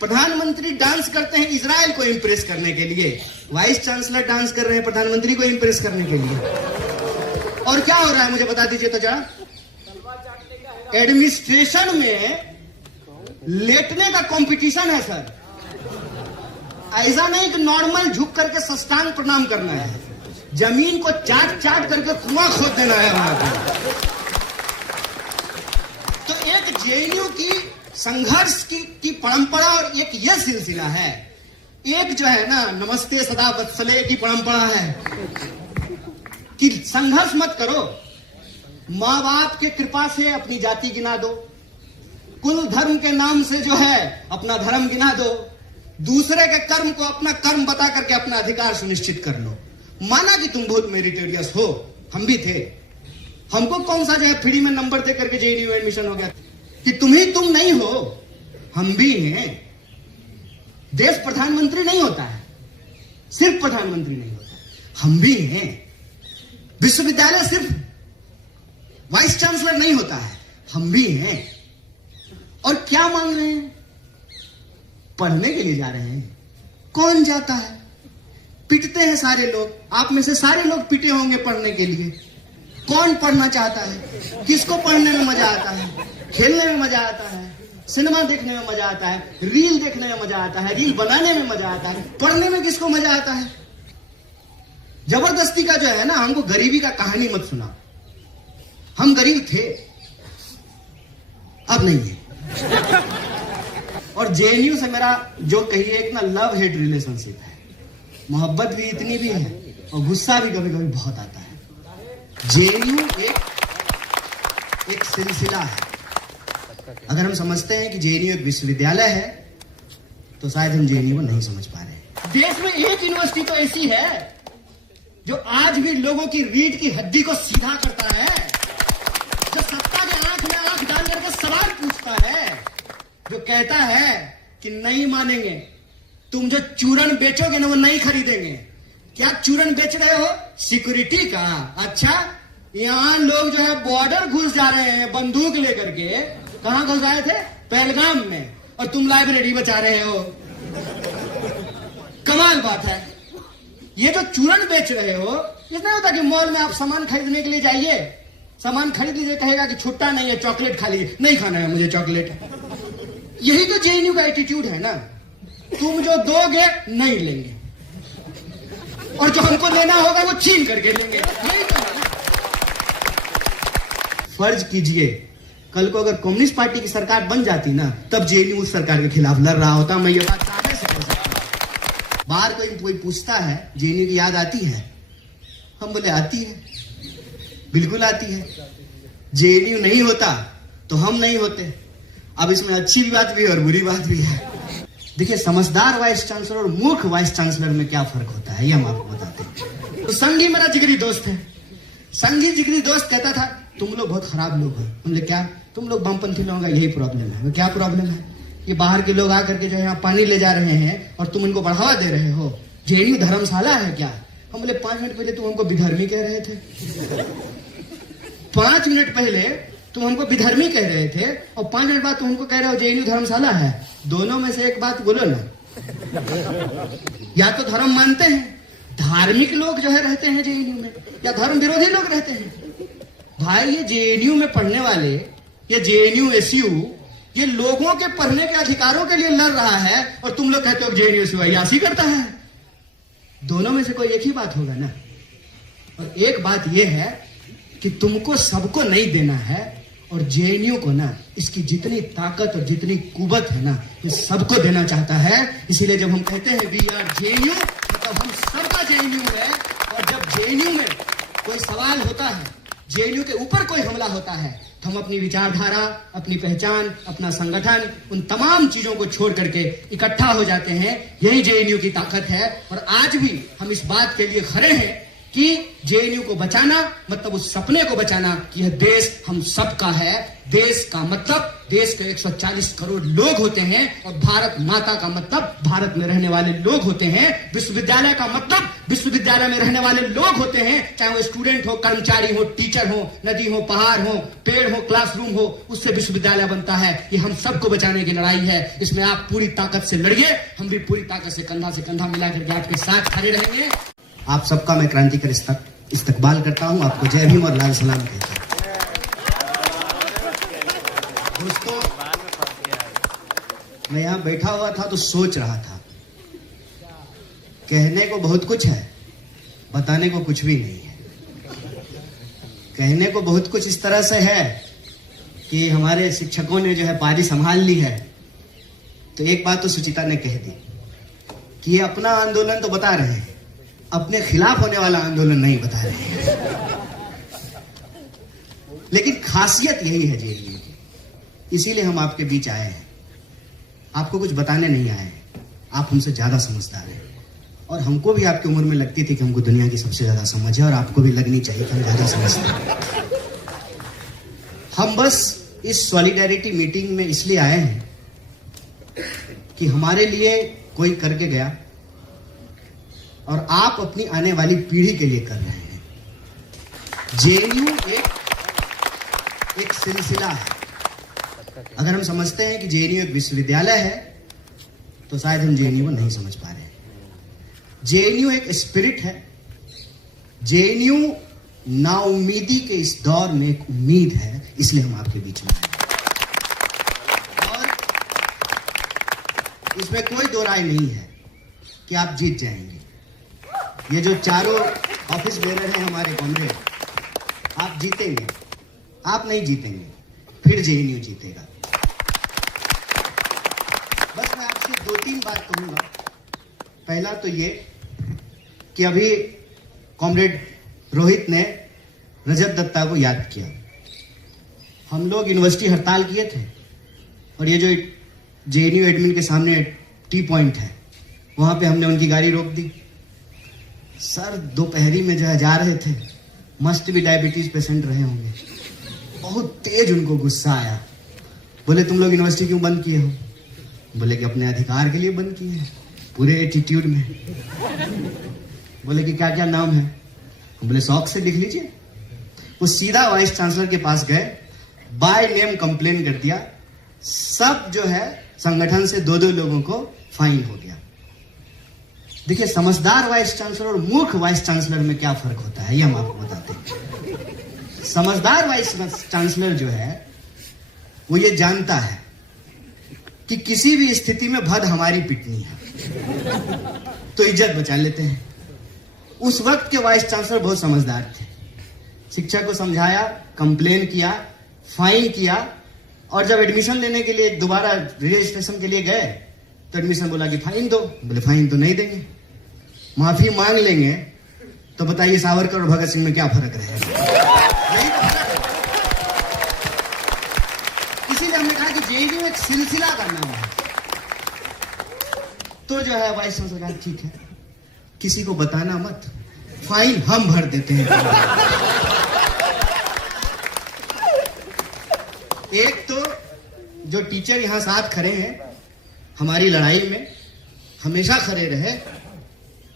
प्रधानमंत्री डांस करते हैं इजराइल को इंप्रेस करने के लिए, वाइस चांसलर डांस कर रहे हैं प्रधानमंत्री को इंप्रेस करने के लिए। और क्या हो रहा है मुझे बता दीजिए तो जरा। एडमिनिस्ट्रेशन में लेटने का कंपटीशन है सर। ऐसा नहीं कि नॉर्मल झुक करके साष्टांग प्रणाम करना है, जमीन को चाट चाट करके कुआं खोद देना है वहां पर। तो एक जेएनयू की संघर्ष की परंपरा और एक यह सिलसिला है। एक जो है ना नमस्ते सदा वत्सले की परंपरा है कि संघर्ष मत करो, माँ बाप के कृपा से अपनी जाति गिना दो, कुल धर्म के नाम से जो है अपना धर्म गिना दो, दूसरे के कर्म को अपना कर्म बता करके अपना अधिकार सुनिश्चित कर लो। माना कि तुम बहुत मेरिटोरियस हो, हम भी थे, हमको कौन सा जो है फ्री में नंबर दे करके जेएनयू में एडमिशन हो गया कि तुम नहीं हो, हम भी हैं। देश प्रधानमंत्री नहीं होता है, सिर्फ प्रधानमंत्री नहीं होता, हम भी हैं। विश्वविद्यालय सिर्फ वाइस चांसलर नहीं होता है, हम भी हैं। और क्या मांग रहे हैं? पढ़ने के लिए जा रहे हैं। कौन जाता है? पिटते हैं सारे लोग, आप में से सारे लोग पिटे होंगे पढ़ने के लिए। कौन पढ़ना चाहता है? किसको पढ़ने में मजा आता है? खेलने में मजा आता है, सिनेमा देखने में मजा आता है, रील देखने में मजा आता है, रील बनाने में मजा आता है, पढ़ने में किसको मजा आता है? जबरदस्ती का जो है ना, हमको गरीबी का कहानी मत सुना। हम गरीब थे, अब नहीं है। और जेएनयू से मेरा जो कहिए एक ना लव हेट रिलेशनशिप है। मोहब्बत भी इतनी भी है और गुस्सा भी कभी कभी बहुत आता है। जेएनयू एक सिलसिला है। अगर हम समझते हैं कि जेएनयू एक विश्वविद्यालय है तो शायद हम जेएनयू को नहीं समझ पा रहे। देश में एक यूनिवर्सिटी तो ऐसी है जो आज भी लोगों की रीढ़ की हड्डी को सीधा करता है, जो सत्ता के आंख में आंख डाल करके सवाल पूछता है, जो कहता है कि नहीं मानेंगे, तुम जो चूरन बेचोगे ना वो नहीं खरीदेंगे। क्या चूरन बेच रहे हो? सिक्योरिटी का। अच्छा, यहाँ लोग जो है बॉर्डर घुस जा रहे हैं बंदूक लेकर के। कहां घुस आए थे? पहलगाम में, और तुम लाइब्रेरी बचा रहे हो। कमाल बात है। ये जो चूरन बेच रहे हो, इसमें होता कि मॉल में आप सामान खरीदने के लिए जाइए, सामान खरीद लीजिए, कहेगा कि छुट्टा नहीं है, चॉकलेट खा लीजिए। नहीं खाना है मुझे चॉकलेट। यही तो जेएनयू का एटीट्यूड है ना। तुम जो दोगे नहीं लेंगे, और जो हमको लेना होगा वो छीन करके लेंगे। यही तो है। फर्ज कीजिए, कल को अगर कम्युनिस्ट पार्टी की सरकार बन जाती ना, तब जेएनयू उस सरकार के खिलाफ लड़ रहा होता। मैं ये बात साझा से कह सकता हूं। बाहर कोई पूछता है जेएनयू की याद आती है? हम बोले आती है, बिल्कुल आती है। जेएनयू नहीं होता तो हम नहीं होते। अब इसमें अच्छी भी बात भी है और बुरी बात भी है। देखिए, समझदार वाइस चांसलर और मूर्ख वाइस चांसलर में क्या फर्क होता है, ये हम आपको बताते हैं। तो संघी मेरा जिगरी दोस्त है। संघी जिगरी दोस्त कहता था तुम लोग बहुत खराब लोग हो। हमने क्या? तुम लोग वामपंथी लोगों का यही प्रॉब्लम है। क्या प्रॉब्लम है? ये बाहर के लोग आकर के जो यहाँ पानी ले जा रहे हैं और तुम इनको बढ़ावा दे रहे हो। जेएनयू धर्मशाला है क्या? हम बोले 5 मिनट पहले तुम हमको विधर्मी कह रहे थे। 5 मिनट पहले तुम हमको विधर्मी कह रहे थे और 5 मिनट बाद तुम हमको कह रहे हो जेएनयू धर्मशाला है। दोनों में से एक बात बोलो ना। या तो धर्म मानते हैं, धार्मिक लोग जो है रहते हैं जेएनयू में, या धर्म विरोधी लोग रहते हैं। भाई, ये जेएनयू में पढ़ने वाले, ये जेएनयू एसयू, ये लोगों के पढ़ने के अधिकारों के लिए लड़ रहा है, और तुम लोग कहते हो जेएनयू एसयू अय्याशी करता है। दोनों में से कोई एक ही बात होगा ना। और एक बात यह है कि तुमको सबको नहीं देना है, और जेएनयू को ना इसकी जितनी ताकत और जितनी कुवत है ना, ये सबको देना चाहता है। इसीलिए जब हम कहते हैं वी आर जेएनयू, मतलब हम सबका जेएनयू है। और जब जेएनयू में कोई सवाल होता है, जेएनयू के ऊपर कोई हमला होता है, तो हम अपनी विचारधारा, अपनी पहचान, अपना संगठन, उन तमाम चीजों को छोड़ करके इकट्ठा हो जाते हैं। यही जेएनयू की ताकत है। और आज भी हम इस बात के लिए खड़े हैं कि जेएनयू को बचाना मतलब उस सपने को बचाना कि यह देश हम सबका है। देश का मतलब देश के 140 करोड़ लोग होते हैं और भारत माता का मतलब भारत में रहने वाले लोग होते हैं। विश्वविद्यालय का मतलब विश्वविद्यालय में रहने वाले लोग होते हैं, चाहे वो स्टूडेंट हो, कर्मचारी हो, टीचर हो, नदी हो, पहाड़ हो, पेड़ हो, क्लासरूम हो, उससे विश्वविद्यालय बनता है। ये हम सबको बचाने की लड़ाई है। इसमें आप पूरी ताकत से लड़िए, हम भी पूरी ताकत से कंधा मिलाकर के आपके साथ खड़े रहेंगे। आप सबका मैं क्रांतिकारी इस्तकबाल करता हूं। आपको जय भीम और लाल सलाम कहता हूं। दोस्तों, मैं यहां बैठा हुआ था तो सोच रहा था, कहने को बहुत कुछ है, बताने को कुछ भी नहीं है। कहने को बहुत कुछ इस तरह से है कि हमारे शिक्षकों ने जो है पारी संभाल ली है। तो एक बात तो सुचिता ने कह दी कि ये अपना आंदोलन तो बता रहे हैं, अपने खिलाफ होने वाला आंदोलन नहीं बता रहे हैं। लेकिन खासियत यही है जेएनयू की, इसीलिए हम आपके बीच आए हैं। आपको कुछ बताने नहीं आए हैं, आप हमसे ज्यादा समझदार हैं। और हमको भी आपकी उम्र में लगती थी कि हमको दुनिया की सबसे ज्यादा समझ है, और आपको भी लगनी चाहिए कि हम ज्यादा समझते हैं। हम बस इस सॉलिडेरिटी मीटिंग में इसलिए आए हैं कि हमारे लिए कोई करके गया और आप अपनी आने वाली पीढ़ी के लिए कर रहे हैं। जेएनयू एक सिलसिला है। अगर हम समझते हैं कि जेएनयू एक विश्वविद्यालय है तो शायद हम जेएनयू को नहीं समझ पा रहे हैं। जेएनयू एक स्पिरिट है। जेएनयू नाउम्मीदी के इस दौर में एक उम्मीद है, इसलिए हम आपके बीच में आए। और इसमें कोई दो राय नहीं है कि आप जीत जाएंगे। ये जो चारों ऑफिस बेरर हैं हमारे कॉमरेड, आप जीतेंगे। आप नहीं जीतेंगे, फिर जेएनयू जीतेगा। बस मैं आपसे 2-3 बात कहूंगा। पहला तो ये कि अभी कॉमरेड रोहित ने रजत दत्ता को याद किया। हम लोग यूनिवर्सिटी हड़ताल किए थे और ये जो जेएनयू एडमिन के सामने टी पॉइंट है, वहां पे हमने उनकी गाड़ी रोक दी। सर दोपहरी में जो है जा रहे थे, मस्ट भी डायबिटीज पेशेंट रहे होंगे। बहुत तेज उनको गुस्सा आया। बोले तुम लोग यूनिवर्सिटी क्यों बंद किए हो? बोले कि अपने अधिकार के लिए बंद किए हैं, पूरे एटीट्यूड में। बोले कि क्या क्या नाम है? बोले शौक से लिख लीजिए। वो सीधा वाइस चांसलर के पास गए, बाय नेम कंप्लेन कर दिया। सब जो है संगठन से 2-2 लोगों को फाइन हो गया। देखिए, समझदार वाइस चांसलर और मूर्ख वाइस चांसलर में क्या फर्क होता है, ये हम आपको बताते हैं। समझदार वाइस चांसलर जो है वो ये जानता है कि किसी भी स्थिति में भद हमारी पिटनी है, तो इज्जत बचा लेते हैं। उस वक्त के वाइस चांसलर बहुत समझदार थे। शिक्षक को समझाया, कंप्लेन किया, फाइन किया, और जब एडमिशन लेने के लिए दोबारा रजिस्ट्रेशन के लिए गए तो एडमिशन बोला कि फाइन दो। बोले फाइन तो नहीं देंगे, माफी मांग लेंगे। तो बताइए सावरकर और भगत सिंह में क्या फर्क रहेगा? नहीं तो फर्क है। इसीलिए हमने कहा कि जेएनयू एक सिलसिला का नाम है। तो जो है वाइस चांसलर, ठीक है, किसी को बताना मत, फाइन हम भर देते हैं। एक तो जो टीचर यहां साथ खड़े हैं, हमारी लड़ाई में हमेशा खड़े रहे,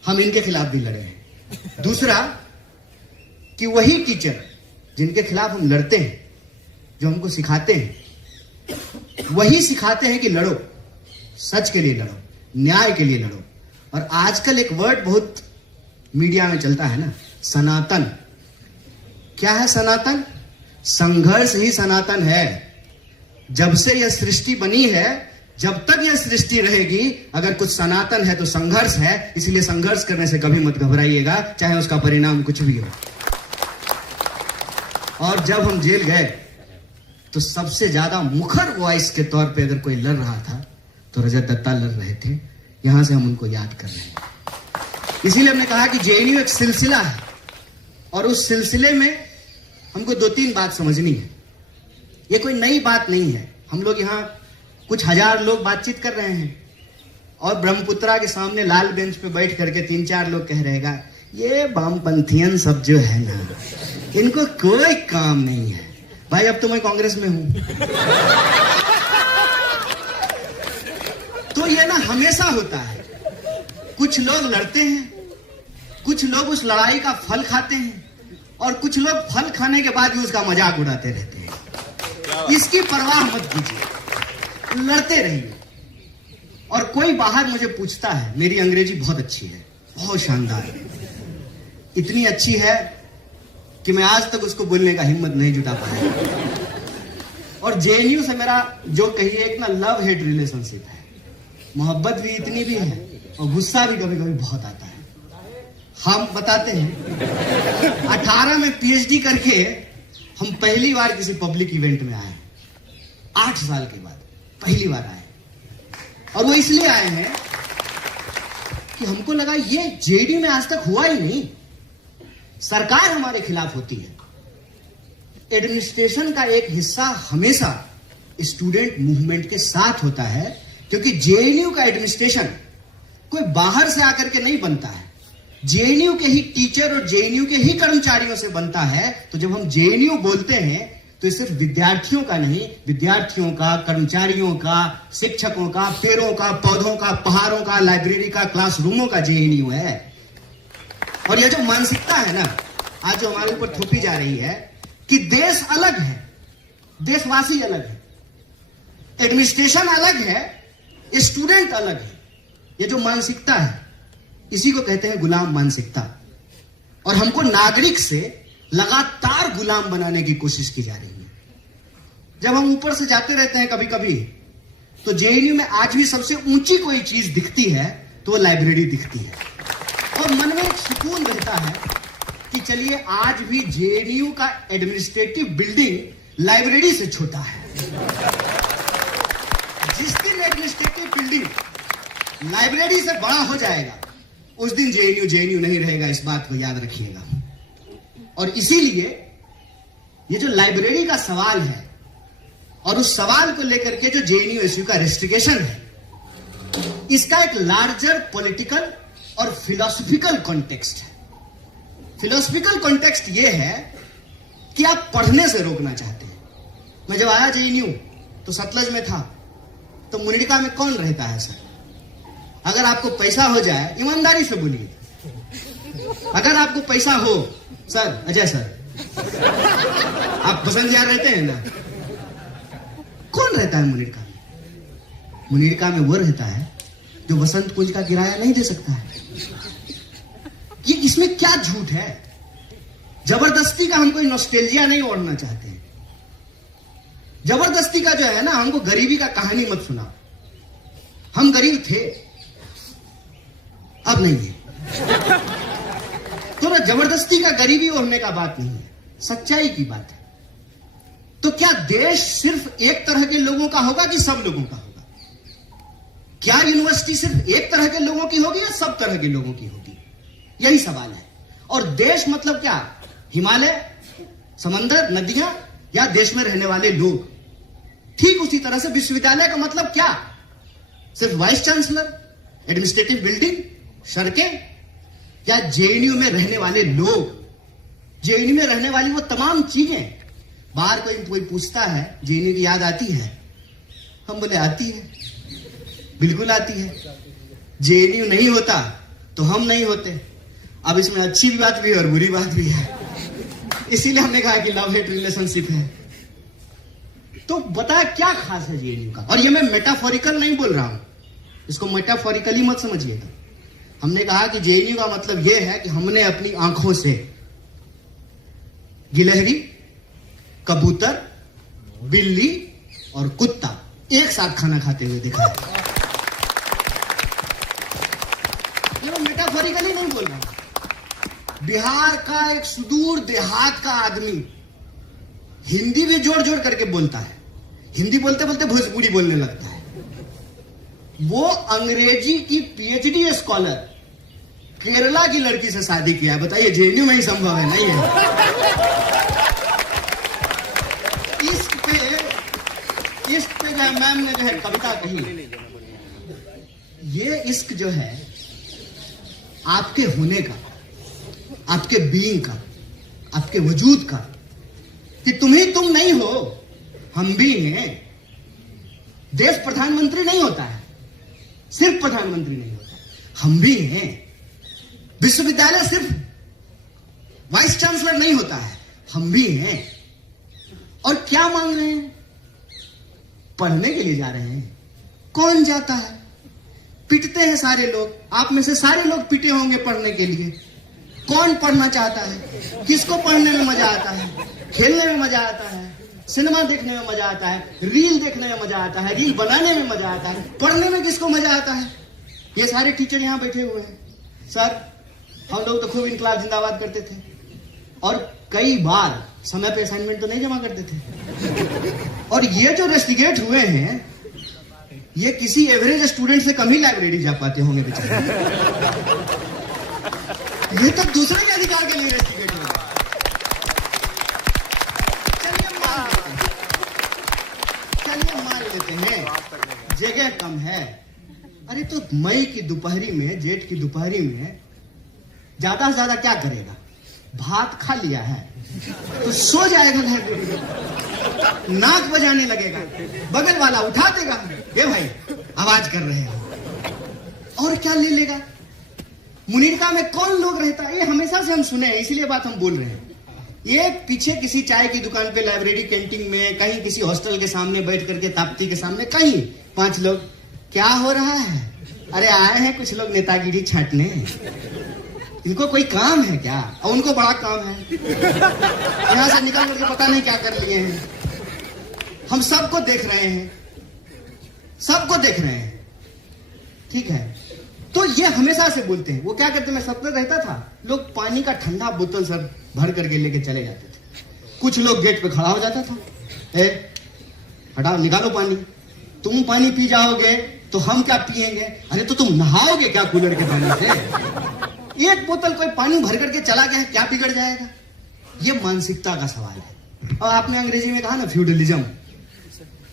हम इनके खिलाफ भी लड़े हैं। दूसरा कि वही टीचर जिनके खिलाफ हम लड़ते हैं, जो हमको सिखाते हैं, वही सिखाते हैं कि लड़ो, सच के लिए लड़ो, न्याय के लिए लड़ो। और आजकल एक वर्ड बहुत मीडिया में चलता है ना, सनातन। क्या है सनातन? संघर्ष ही सनातन है। जब से यह सृष्टि बनी है, जब तक यह सृष्टि रहेगी, अगर कुछ सनातन है तो संघर्ष है। इसलिए संघर्ष करने से कभी मत घबराइएगा, चाहे उसका परिणाम कुछ भी हो। और जब हम जेल गए तो सबसे ज्यादा मुखर वॉइस के तौर पे अगर कोई लड़ रहा था तो रजत दत्ता लड़ रहे थे। यहां से हम उनको याद कर रहे हैं। इसीलिए हमने कहा कि जेएनयू एक सिलसिला है, और उस सिलसिले में हमको 2-3 बात समझनी है। ये कोई नई बात नहीं है। हम लोग यहाँ कुछ हजार लोग बातचीत कर रहे हैं और ब्रह्मपुत्रा के सामने लाल बेंच पे बैठ करके 3-4 लोग कह रहेगा ये वामपंथियन सब जो है ना, इनको कोई काम नहीं है। भाई अब तो मैं कांग्रेस में हूं। तो ये ना हमेशा होता है, कुछ लोग लड़ते हैं, कुछ लोग उस लड़ाई का फल खाते हैं, और कुछ लोग फल खाने के बाद भी उसका मजाक उड़ाते रहते हैं। इसकी परवाह मत कीजिए, लड़ते रहिए। और कोई बाहर मुझे पूछता है, मेरी अंग्रेजी बहुत अच्छी है, बहुत शानदार है, इतनी अच्छी है कि मैं आज तक उसको बोलने का हिम्मत नहीं जुटा पाया। और जेएनयू से मेरा जो कहिए एक ना लव हेट रिलेशनशिप है, मोहब्बत भी इतनी भी है और गुस्सा भी कभी कभी बहुत आता है। हम बताते हैं 18 में पीएचडी करके हम पहली बार किसी पब्लिक इवेंट में आए, 8 साल के बाद पहली बार आए। और वो इसलिए आए हैं कि हमको लगा ये जेडी में आज तक हुआ ही नहीं। सरकार हमारे खिलाफ होती है, एडमिनिस्ट्रेशन का एक हिस्सा हमेशा स्टूडेंट मूवमेंट के साथ होता है, क्योंकि जेएनयू का एडमिनिस्ट्रेशन कोई बाहर से आकर के नहीं बनता है, जेएनयू के ही टीचर और जेएनयू के ही कर्मचारियों से बनता है। तो जब हम जेएनयू बोलते हैं तो ये सिर्फ विद्यार्थियों का नहीं, विद्यार्थियों का, कर्मचारियों का, शिक्षकों का, पेड़ों का, पौधों का, पहाड़ों का, लाइब्रेरी का, क्लासरूमों का जेएनयू है। और ये जो मानसिकता है ना, आज जो हमारे ऊपर थोपी जा रही है कि देश अलग है, देशवासी अलग है, एडमिनिस्ट्रेशन अलग है, स्टूडेंट अलग है, ये जो मानसिकता है इसी को कहते हैं गुलाम मानसिकता। और हमको नागरिक से लगातार गुलाम बनाने की कोशिश की जा रही है। जब हम ऊपर से जाते रहते हैं कभी कभी, तो जेएनयू में आज भी सबसे ऊंची कोई चीज दिखती है तो वो लाइब्रेरी दिखती है, और मन में एक सुकून रहता है कि चलिए आज भी जेएनयू का एडमिनिस्ट्रेटिव बिल्डिंग लाइब्रेरी से छोटा है। जिस दिन एडमिनिस्ट्रेटिव बिल्डिंग लाइब्रेरी से बड़ा हो जाएगा, उस दिन जेएनयू नहीं रहेगा, इस बात को याद रखिएगा। और इसीलिए ये जो लाइब्रेरी का सवाल है, और उस सवाल को लेकर के जो जेएनयू एसयू का रेस्ट्रिक्शन है, इसका एक लार्जर पॉलिटिकल और फिलोसॉफिकल कॉन्टेक्स्ट है। फिलोसॉफिकल कॉन्टेक्स्ट ये है कि आप पढ़ने से रोकना चाहते हैं। मैं जब आया जेएनयू तो सतलज में था, तो मुनिरका में कौन रहता है सर? अगर आपको पैसा हो जाए, ईमानदारी से बोलिए, अगर आपको पैसा हो, सर अजय सर आप बसंत यार रहते हैं ना, कौन रहता है मुनिरका में? मुनिरका में वो रहता है जो वसंत कुंज का किराया नहीं दे सकता है। ये इसमें क्या झूठ है? जबरदस्ती का हम कोई नॉस्टैल्जिया नहीं ओढ़ना चाहते हैं। जबरदस्ती का जो है ना, हमको गरीबी का कहानी मत सुनाओ। हम गरीब थे, अब नहीं है। तो ना जबरदस्ती का गरीबी ओढ़ने का बात नहीं है, सच्चाई की बात है। तो क्या देश सिर्फ एक तरह के लोगों का होगा कि सब लोगों का होगा? क्या यूनिवर्सिटी सिर्फ एक तरह के लोगों की होगी या सब तरह के लोगों की होगी? यही सवाल है। और देश मतलब क्या? हिमालय, समंदर, नदियां, या देश में रहने वाले लोग? ठीक उसी तरह से विश्वविद्यालय का मतलब क्या? सिर्फ वाइस चांसलर, एडमिनिस्ट्रेटिव बिल्डिंग, सड़कें, या जेएनयू में रहने वाले लोग, जेएनयू में रहने वाली वो तमाम चीजें? बाहर कोई पूछता है जेएनयू की याद आती है? हम बोले आती है, बिल्कुल आती है। जेएनयू नहीं होता तो हम नहीं होते। अब इसमें अच्छी भी बात भी है और बुरी बात भी है, इसीलिए हमने कहा कि लव हेट रिलेशनशिप है। तो बताया क्या खास है जेएनयू का? और ये मैं मेटाफोरिकल नहीं बोल रहा हूं, इसको मेटाफोरिकली मत समझिएगा। हमने कहा कि जेएनयू का मतलब यह है कि हमने अपनी आंखों से गिलहरी, कबूतर, बिल्ली और कुत्ता एक साथ खाना खाते हुए देखा है। ये मैं मेटाफोरिकली नहीं बोल रहा। बिहार का एक सुदूर देहात का आदमी हिंदी भी जोड़ जोड़ करके बोलता है, हिंदी बोलते बोलते भोजपुरी बोलने लगता है। वो अंग्रेजी की पीएचडी स्कॉलर केरला की लड़की से शादी किया है। बताइए जेएनयू में ही संभव है? नहीं है। इश्क पे जो है मैम ने जो है कविता कही, ये इश्क जो है आपके होने का, आपके बीइंग का, आपके वजूद का, कि तुम नहीं हो, हम भी हैं। देश प्रधानमंत्री नहीं होता है, सिर्फ प्रधानमंत्री नहीं होता, हम भी हैं। विश्वविद्यालय सिर्फ वाइस चांसलर नहीं होता है, हम भी हैं। और क्या मांग रहे हैं? पढ़ने के लिए जा रहे हैं। कौन जाता है? पिटते हैं सारे लोग, आप में से सारे लोग पिटे होंगे पढ़ने के लिए। कौन पढ़ना चाहता है? किसको पढ़ने में मजा आता है? खेलने में मजा आता है, सिनेमा देखने में मजा आता है, रील देखने में मजा आता है, रील बनाने में मजा आता है, पढ़ने में किसको मजा आता है? ये सारे टीचर यहां बैठे हुए हैं। सर, हम लोग तो खूब इनकलाब जिंदाबाद करते थे और कई बार समय पे असाइनमेंट तो नहीं जमा करते थे। और ये जो रेस्टिगेट हुए हैं, ये किसी एवरेज स्टूडेंट से कम ही लाइब्रेरी जा पाते होंगे बेचारे। ये तो दूसरे के अधिकार के लिए रेस्टिगेट हुए। चलिए मान लेते हैं जगह कम है। अरे तो मई की दोपहरी में, जेठ की दोपहरी में ज्यादा से ज्यादा क्या करेगा? भात खा लिया है तो सो जाएगा लाइब्रेरी में, नाक बजाने लगेगा, बगल वाला उठा देगा, ये भाई आवाज कर रहे हो, और क्या ले लेगा? मुनीरका में कौन लोग रहता है? ये हमेशा से हम सुने हैं, इसीलिए बात हम बोल रहे हैं। ये पीछे किसी चाय की दुकान पे, लाइब्रेरी कैंटीन में, कहीं किसी हॉस्टल के सामने बैठ करके, ताप्ती के सामने, कहीं 5 लोग, क्या हो रहा है? अरे आए हैं कुछ लोग नेतागिरी छांटने, इनको कोई काम है क्या? और उनको बड़ा काम है, यहां से निकल करके पता नहीं क्या कर लिए हैं। हम सबको देख रहे हैं, सबको देख रहे हैं, ठीक है? तो ये हमेशा से बोलते हैं। वो क्या करते, मैं सत्तर रहता था, लोग पानी का ठंडा बोतल सब भर करके लेके चले जाते थे। कुछ लोग गेट पे खड़ा हो जाता था, हटाओ, निकालो पानी, तुम पानी पी जाओगे तो हम क्या पिएंगे? अरे तो तुम नहाओगे क्या कूलर के पानी से? एक बोतल कोई पानी भर करके चला गया है, क्या बिगड़ जाएगा? ये मानसिकता का सवाल है। और आपने अंग्रेजी में कहा ना फ्यूडलिज्म,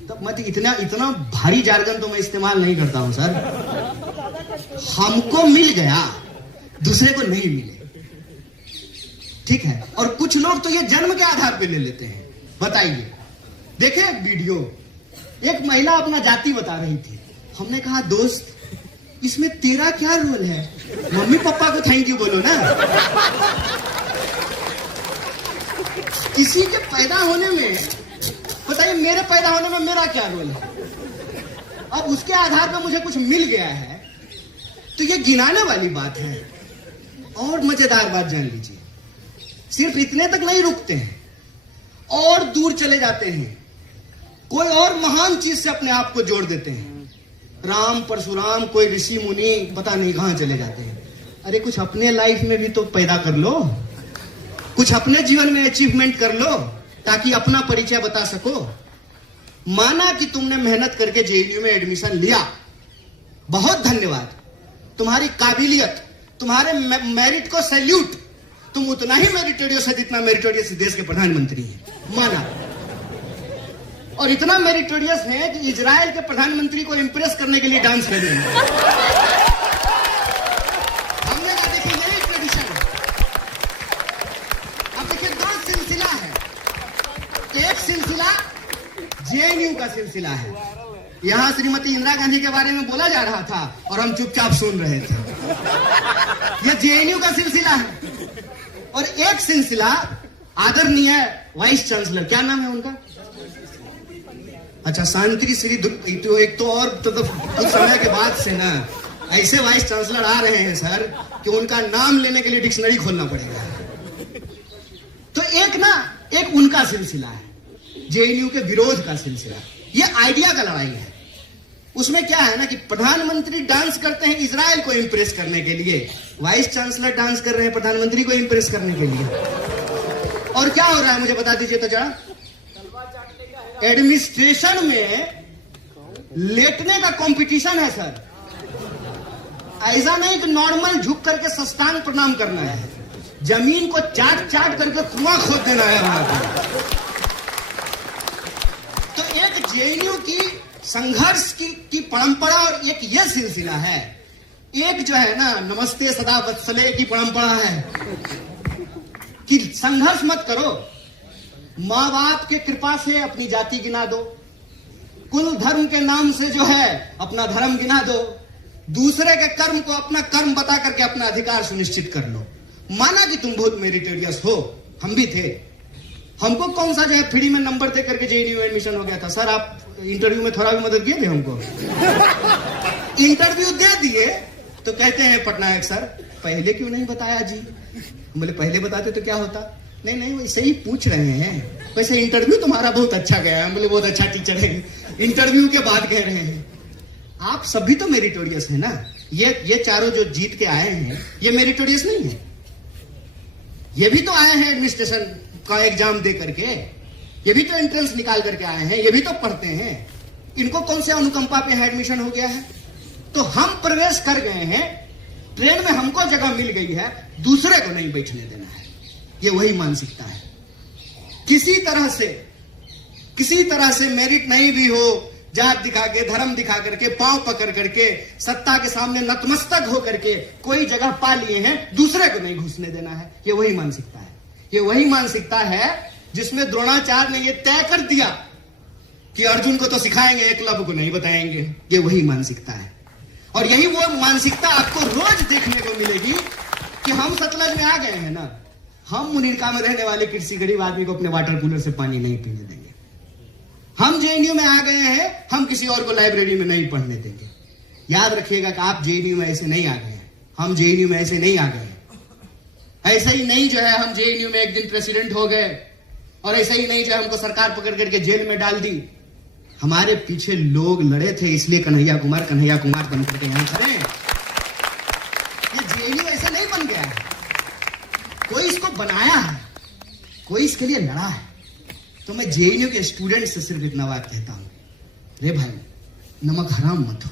तो मत इतना भारी जार्गन तो मैं इस्तेमाल नहीं करता हूं सर। हमको मिल गया, दूसरे को नहीं मिले, ठीक है? और कुछ लोग तो ये जन्म के आधार पे ले लेते हैं। बताइए, देखे एक वीडियो, एक महिला अपना जाति बता रही थी। हमने कहा दोस्त, इसमें तेरा क्या रोल है? मम्मी पापा को थैंक यू बोलो ना। किसी के पैदा होने में, बताइए मेरे पैदा होने में मेरा क्या रोल है? अब उसके आधार पर मुझे कुछ मिल गया है तो ये गिनाने वाली बात है। और मजेदार बात जान लीजिए, सिर्फ इतने तक नहीं रुकते हैं, और दूर चले जाते हैं, कोई और महान चीज से अपने आप को जोड़ देते हैं। राम परशुराम, कोई ऋषि मुनि, पता नहीं कहां चले जाते हैं। अरे कुछ अपने लाइफ में भी तो पैदा कर लो, कुछ अपने जीवन में अचीवमेंट कर लो, ताकि अपना परिचय बता सको। माना कि तुमने मेहनत करके जेएनयू में एडमिशन लिया, बहुत धन्यवाद, तुम्हारी काबिलियत, तुम्हारे मेरिट को सैल्यूट। तुम उतना ही मेरिटोरियस है जितना मेरिटोरियस देश के प्रधानमंत्री हैं, माना। और इतना मेरिटोरियस है कि इजराइल के प्रधानमंत्री को इंप्रेस करने के लिए डांस कर रहे हैं। हमने कहा देखिए यही ट्रेडिशन है। अब देखिए दो सिलसिला है, एक सिलसिला जेएनयू का सिलसिला है। यहां श्रीमती इंदिरा गांधी के बारे में बोला जा रहा था और हम चुपचाप सुन रहे थे। यह जेएनयू का सिलसिला है। और एक सिलसिला आदरणीय वाइस चांसलर, क्या नाम है उनका? अच्छा, शांति श्री। तो एक तो और तो कुछ समय के बाद से ना ऐसे वाइस चांसलर आ रहे हैं सर कि उनका नाम लेने के लिए डिक्शनरी खोलना पड़ेगा। तो एक उनका सिलसिला है, जेएनयू के विरोध का सिलसिला। ये आइडिया का लड़ाई है। उसमें क्या है ना कि प्रधानमंत्री डांस करते हैं इजराइल को इंप्रेस करने के लिए, वाइस चांसलर डांस कर रहे हैं प्रधानमंत्री को इंप्रेस करने के लिए। और क्या हो रहा है मुझे बता दीजिए तो जरा। एडमिनिस्ट्रेशन में लेटने का कंपटीशन है सर। ऐसा नहीं कि नॉर्मल झुक करके साष्टांग प्रणाम करना है, जमीन को चाट चाट करके कुआं खोद देना है वहां पर। तो एक जेएनयू की संघर्ष की परंपरा और एक यह सिलसिला है। एक जो है ना नमस्ते सदा वत्सले की परंपरा है, कि संघर्ष मत करो, मां बाप के कृपा से अपनी जाति गिना दो, कुल धर्म के नाम से जो है अपना धर्म गिना दो, दूसरे के कर्म को अपना कर्म बता करके अपना अधिकार सुनिश्चित कर लो। माना कि तुम बहुत मेरिटोरियस हो, हम भी थे, हमको कौन सा जो है फ्री में नंबर दे करके जेएनयू में एडमिशन हो गया था। सर आप इंटरव्यू में थोड़ा भी मदद किए थे हमको। इंटरव्यू दे दिए तो कहते हैं पटनायक सर पहले क्यों नहीं बताया जी। बोले पहले बताते तो क्या होता। नहीं नहीं वैसे ही पूछ रहे हैं, वैसे इंटरव्यू तुम्हारा बहुत अच्छा गया है। बोले बहुत अच्छा टीचर है, इंटरव्यू के बाद कह रहे हैं। आप सभी तो मेरिटोरियस है ना, ये चारों जो जीत के आए हैं ये मेरिटोरियस नहीं है। ये भी तो आए हैं एडमिनिस्ट्रेशन का एग्जाम दे करके, ये भी तो एंट्रेंस निकाल करके आए हैं, ये भी तो पढ़ते हैं। इनको कौन से अनुकंपा पे एडमिशन हो गया है। तो हम प्रवेश कर गए हैं, ट्रेन में हमको जगह मिल गई है, दूसरे को नहीं बैठने देना है। ये वही मानसिकता है। किसी तरह से मेरिट नहीं भी हो, जात दिखा के धर्म दिखा करके पांव पकड़ करके सत्ता के सामने नतमस्तक हो करके कोई जगह पा लिए हैं, दूसरे को नहीं घुसने देना है। ये वही मानसिकता है। ये वही मानसिकता है जिसमें द्रोणाचार्य ने ये तय कर दिया कि अर्जुन को तो सिखाएंगे, एकलव्य को नहीं बताएंगे। ये वही मानसिकता है। और यही वो मानसिकता आपको रोज देखने को मिलेगी कि हम सतलज में आ गए हैं ना, हम मुनीरका में रहने वाले किसी गरीब आदमी को अपने वाटर कूलर से पानी नहीं पीने देंगे। हम जेएनयू में आ गए हैं, हम किसी और को लाइब्रेरी में नहीं पढ़ने देंगे। याद रखिएगा कि आप जेएनयू में ऐसे नहीं आ गए हैं, हम जेएनयू में ऐसे नहीं आ गए। ऐसे ही नहीं जो है हम जेएनयू में एक दिन प्रेसिडेंट हो गए, और ऐसे ही नहीं जो है हमको सरकार पकड़ करके जेल में डाल दी। हमारे पीछे लोग लड़े थे, इसलिए कन्हैया कुमार बन करके यहां खड़े हैं। ये जेएनयू ऐसे नहीं बन गया है, कोई इसको बनाया है, कोई इसके लिए लड़ा है। तो मैं जेएनयू के स्टूडेंट से सिर्फ इतना बात कहता हूं, रे भाई नमक हराम मत हो,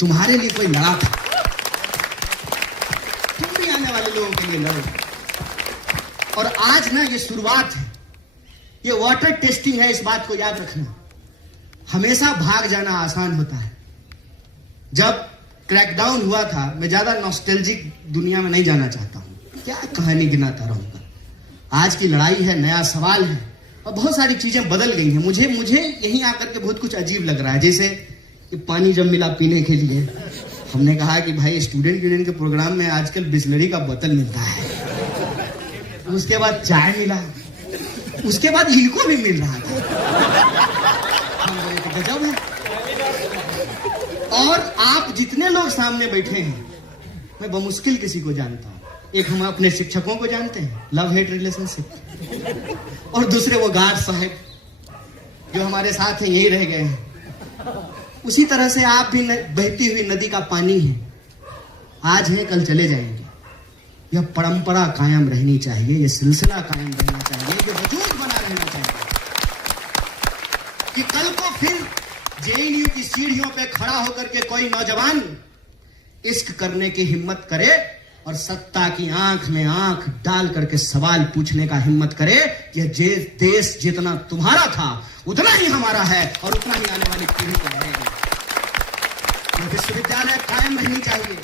तुम्हारे लिए कोई लड़ा था, तुम भी आने वाले लोगों के लिए लड़ो। और आज ना ये शुरुआत है, ये वाटर टेस्टिंग है, इस बात को याद रखना। हमेशा भाग जाना आसान होता है। जब क्रैकडाउन हुआ था, मैं ज्यादा नॉस्टैल्जिक दुनिया में नहीं जाना चाहता हूं, क्या कहानी गिनाता रहूंगा। आज की लड़ाई है, नया सवाल है, और बहुत सारी चीजें बदल गई हैं। मुझे यहीं आकर के बहुत कुछ अजीब लग रहा है। जैसे कि पानी जब मिला पीने के लिए, हमने कहा कि भाई स्टूडेंट यूनियन के प्रोग्राम में आजकल बिस्लरी का बोतल मिलता है, उसके बाद चाय मिला, उसके बाद इनको भी मिल रहा था। हम बोले तो गजब है। और आप जितने लोग सामने बैठे हैं, मैं बमुश्किल किसी को जानता हूं। एक हम अपने शिक्षकों को जानते हैं, लव हेट रिलेशनशिप, और दूसरे वो गार्ड साहब जो हमारे साथ हैं, यही रह गए हैं। उसी तरह से आप भी बहती हुई नदी का पानी है, आज है कल चले जाएंगे। यह परंपरा कायम रहनी चाहिए, यह सिलसिला कायम रहना चाहिए, यह वजूद बना रहना चाहिए कि कल को फिर जेएनयू की सीढ़ियों पे खड़ा होकर के कोई नौजवान इश्क करने की हिम्मत करे और सत्ता की आंख में आंख डाल करके सवाल पूछने का हिम्मत करे कि यह देश जितना तुम्हारा था उतना ही हमारा है और उतना ही आने वाली पीढ़ी का रहेगा। यह विश्वविद्यालय कायम रहनी चाहिए।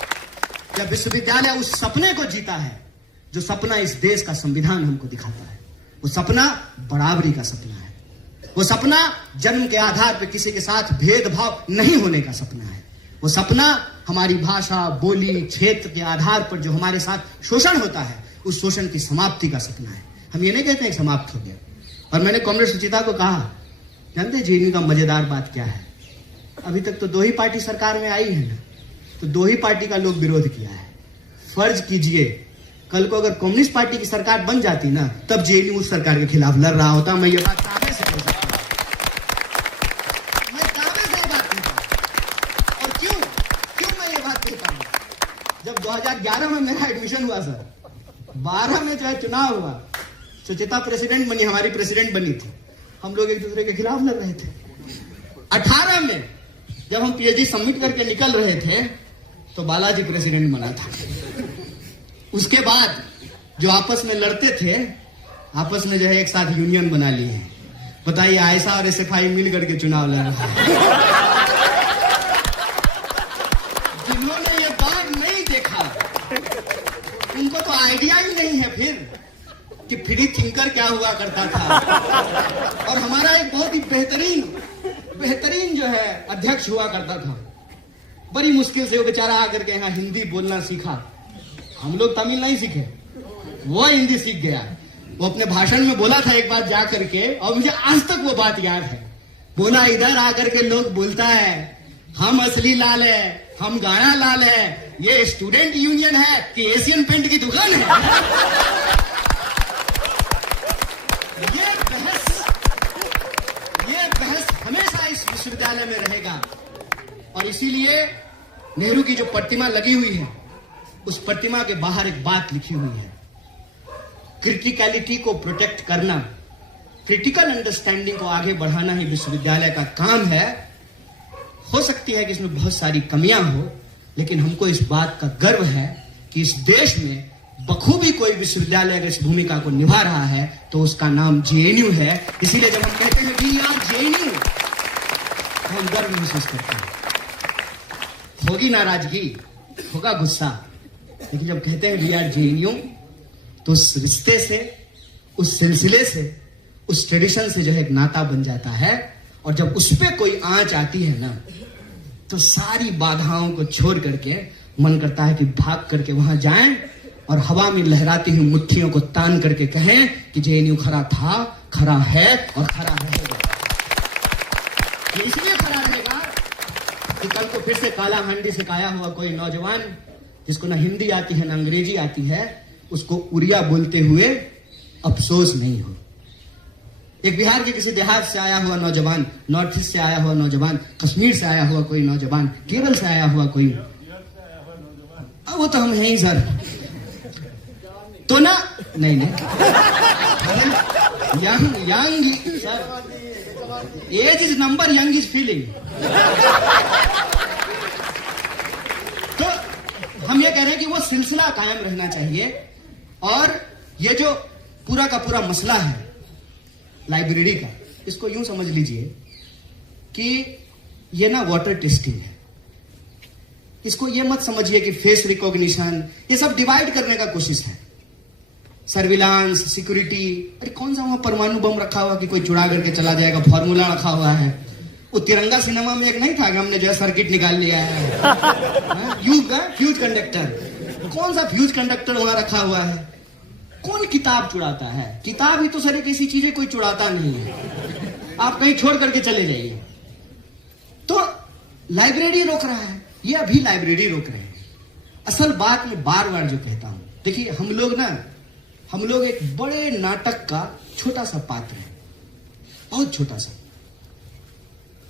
यह विश्वविद्यालय उस सपने को जीता है जो सपना इस देश का संविधान हमको दिखाता है। वो सपना बराबरी का सपना है, वो सपना जन्म के आधार पर किसी के साथ भेदभाव नहीं होने का सपना है। वो सपना हमारी भाषा, बोली, क्षेत्र के आधार पर जो हमारे साथ शोषण होता है, उस शोषण की समाप्ति का सपना है। हम ये नहीं कहते हैं समाप्त हो गया। और मैंने कॉमरेड सुचिता को कहा, जानते हैं जेएनयू का मजेदार बात क्या है, अभी तक तो 2 ही पार्टी सरकार में आई है ना, तो 2 ही पार्टी का लोग विरोध किया है। फर्ज कीजिए कल को अगर कम्युनिस्ट पार्टी की सरकार बन जाती ना, तब जेएनयू उस सरकार के खिलाफ लड़ रहा होता। मैं ये बात दावे से कह सकता हूं, मैं दावे से बात कहता हूं। और क्यों मैं ये बात कहता हूं? जब 2011 में मेरा एडमिशन हुआ सर, 12 में जो है चुनाव हुआ, सुचिता प्रेसिडेंट बनी, हमारी प्रेसिडेंट बनी थी, हम लोग एक दूसरे के खिलाफ लड़ रहे थे। 18 में जब हम पीएचडी सबमिट करके निकल रहे थे, तो बालाजी प्रेसिडेंट बना था। उसके बाद जो आपस में लड़ते थे, आपस में जो है एक साथ यूनियन बना लिए हैं। बताइए, आयशा और एसएफआई मिल करके चुनाव लड़ रहा है। जिन्होंने ये बात नहीं देखा उनको तो आइडिया ही नहीं है फिर कि फ्री थिंकर क्या हुआ करता था। और हमारा एक बहुत ही बेहतरीन जो है अध्यक्ष हुआ करता था। बड़ी मुश्किल से वो बेचारा आकर के यहाँ हिंदी बोलना सीखा। हम लोग तमिल नहीं सीखे, वो हिंदी सीख गया। वो अपने भाषण में बोला था एक बार जा करके, और मुझे आज तक वो बात याद है। बोला, इधर आकर के लोग बोलता है हम असली लाल है, हम गाना लाल है, ये स्टूडेंट यूनियन है कि एशियन पेंट की दुकान है। ये बहस हमेशा इस विश्वविद्यालय में रहेगा। और इसीलिए नेहरू की जो प्रतिमा लगी हुई है, उस प्रतिमा के बाहर एक बात लिखी हुई है, क्रिटिकलिटी को प्रोटेक्ट करना, क्रिटिकल अंडरस्टैंडिंग को आगे बढ़ाना ही विश्वविद्यालय का काम है। हो सकती है कि इसमें बहुत सारी कमियां हो, लेकिन हमको इस बात का गर्व है कि इस देश में बखूबी कोई विश्वविद्यालय अगर इस भूमिका को निभा रहा है तो उसका नाम जेएनयू है। इसीलिए जब हम कहते हैं कि यार जेएनयू, तो हम गर्व महसूस करते हैं। होगी नाराजगी, होगा गुस्सा, लेकिन जब कहते हैं वी आर जेएनयू, तो उस रिश्ते से, उस सिलसिले से, उस ट्रेडिशन से जो है एक नाता बन जाता है। और जब उस पे कोई आंच आती है ना, तो सारी बाधाओं को छोड़ करके मन करता है कि भाग करके वहां जाएं और हवा में लहराती हुई मुट्ठियों को तान करके कहें कि जेएनयू खरा था, खरा है और खरा रहेगा। ये इसलिए खरा रहेगा कि कल को फिर से काला हांडी से खाया हुआ कोई नौजवान, जिसको ना हिंदी आती है ना अंग्रेजी आती है, उसको उड़िया बोलते हुए अफसोस नहीं हो। एक बिहार के किसी देहात से आया हुआ नौजवान, नॉर्थ ईस्ट से आया हुआ नौजवान, कश्मीर से आया हुआ कोई नौजवान, केरल से आया हुआ कोई, अब वो तो हम हैं ही सर, तो ना नहीं young sir, age is number, young is feeling. तो हम ये कह रहे हैं कि वो सिलसिला कायम रहना चाहिए। और ये जो पूरा का पूरा मसला है लाइब्रेरी का, इसको यूं समझ लीजिए कि ये ना वाटर टेस्टिंग है। इसको ये मत समझिए कि फेस रिकॉग्निशन, ये सब डिवाइड करने का कोशिश है। सर्विलांस, सिक्योरिटी, अरे कौन सा वहां परमाणु बम रखा हुआ कि कोई चुरा करके चला जाएगा, फॉर्मूला रखा हुआ है। वो तिरंगा सिनेमा में एक नहीं था कि हमने जो है सर्किट निकाल लिया है, फ्यूज कंडक्टर, कौन सा फ्यूज कंडक्टर वहां रखा हुआ है? कौन किताब चुराता है? किताब ही तो सारी किसी चीजें कोई चुराता नहीं है, आप कहीं छोड़ करके चले जाइए। तो लाइब्रेरी रोक रहा है, ये अभी लाइब्रेरी रोक रहे हैं। असल बात मैं बार बार जो कहता हूं, देखिए हम लोग एक बड़े नाटक का छोटा सा पात्र है, बहुत छोटा सा।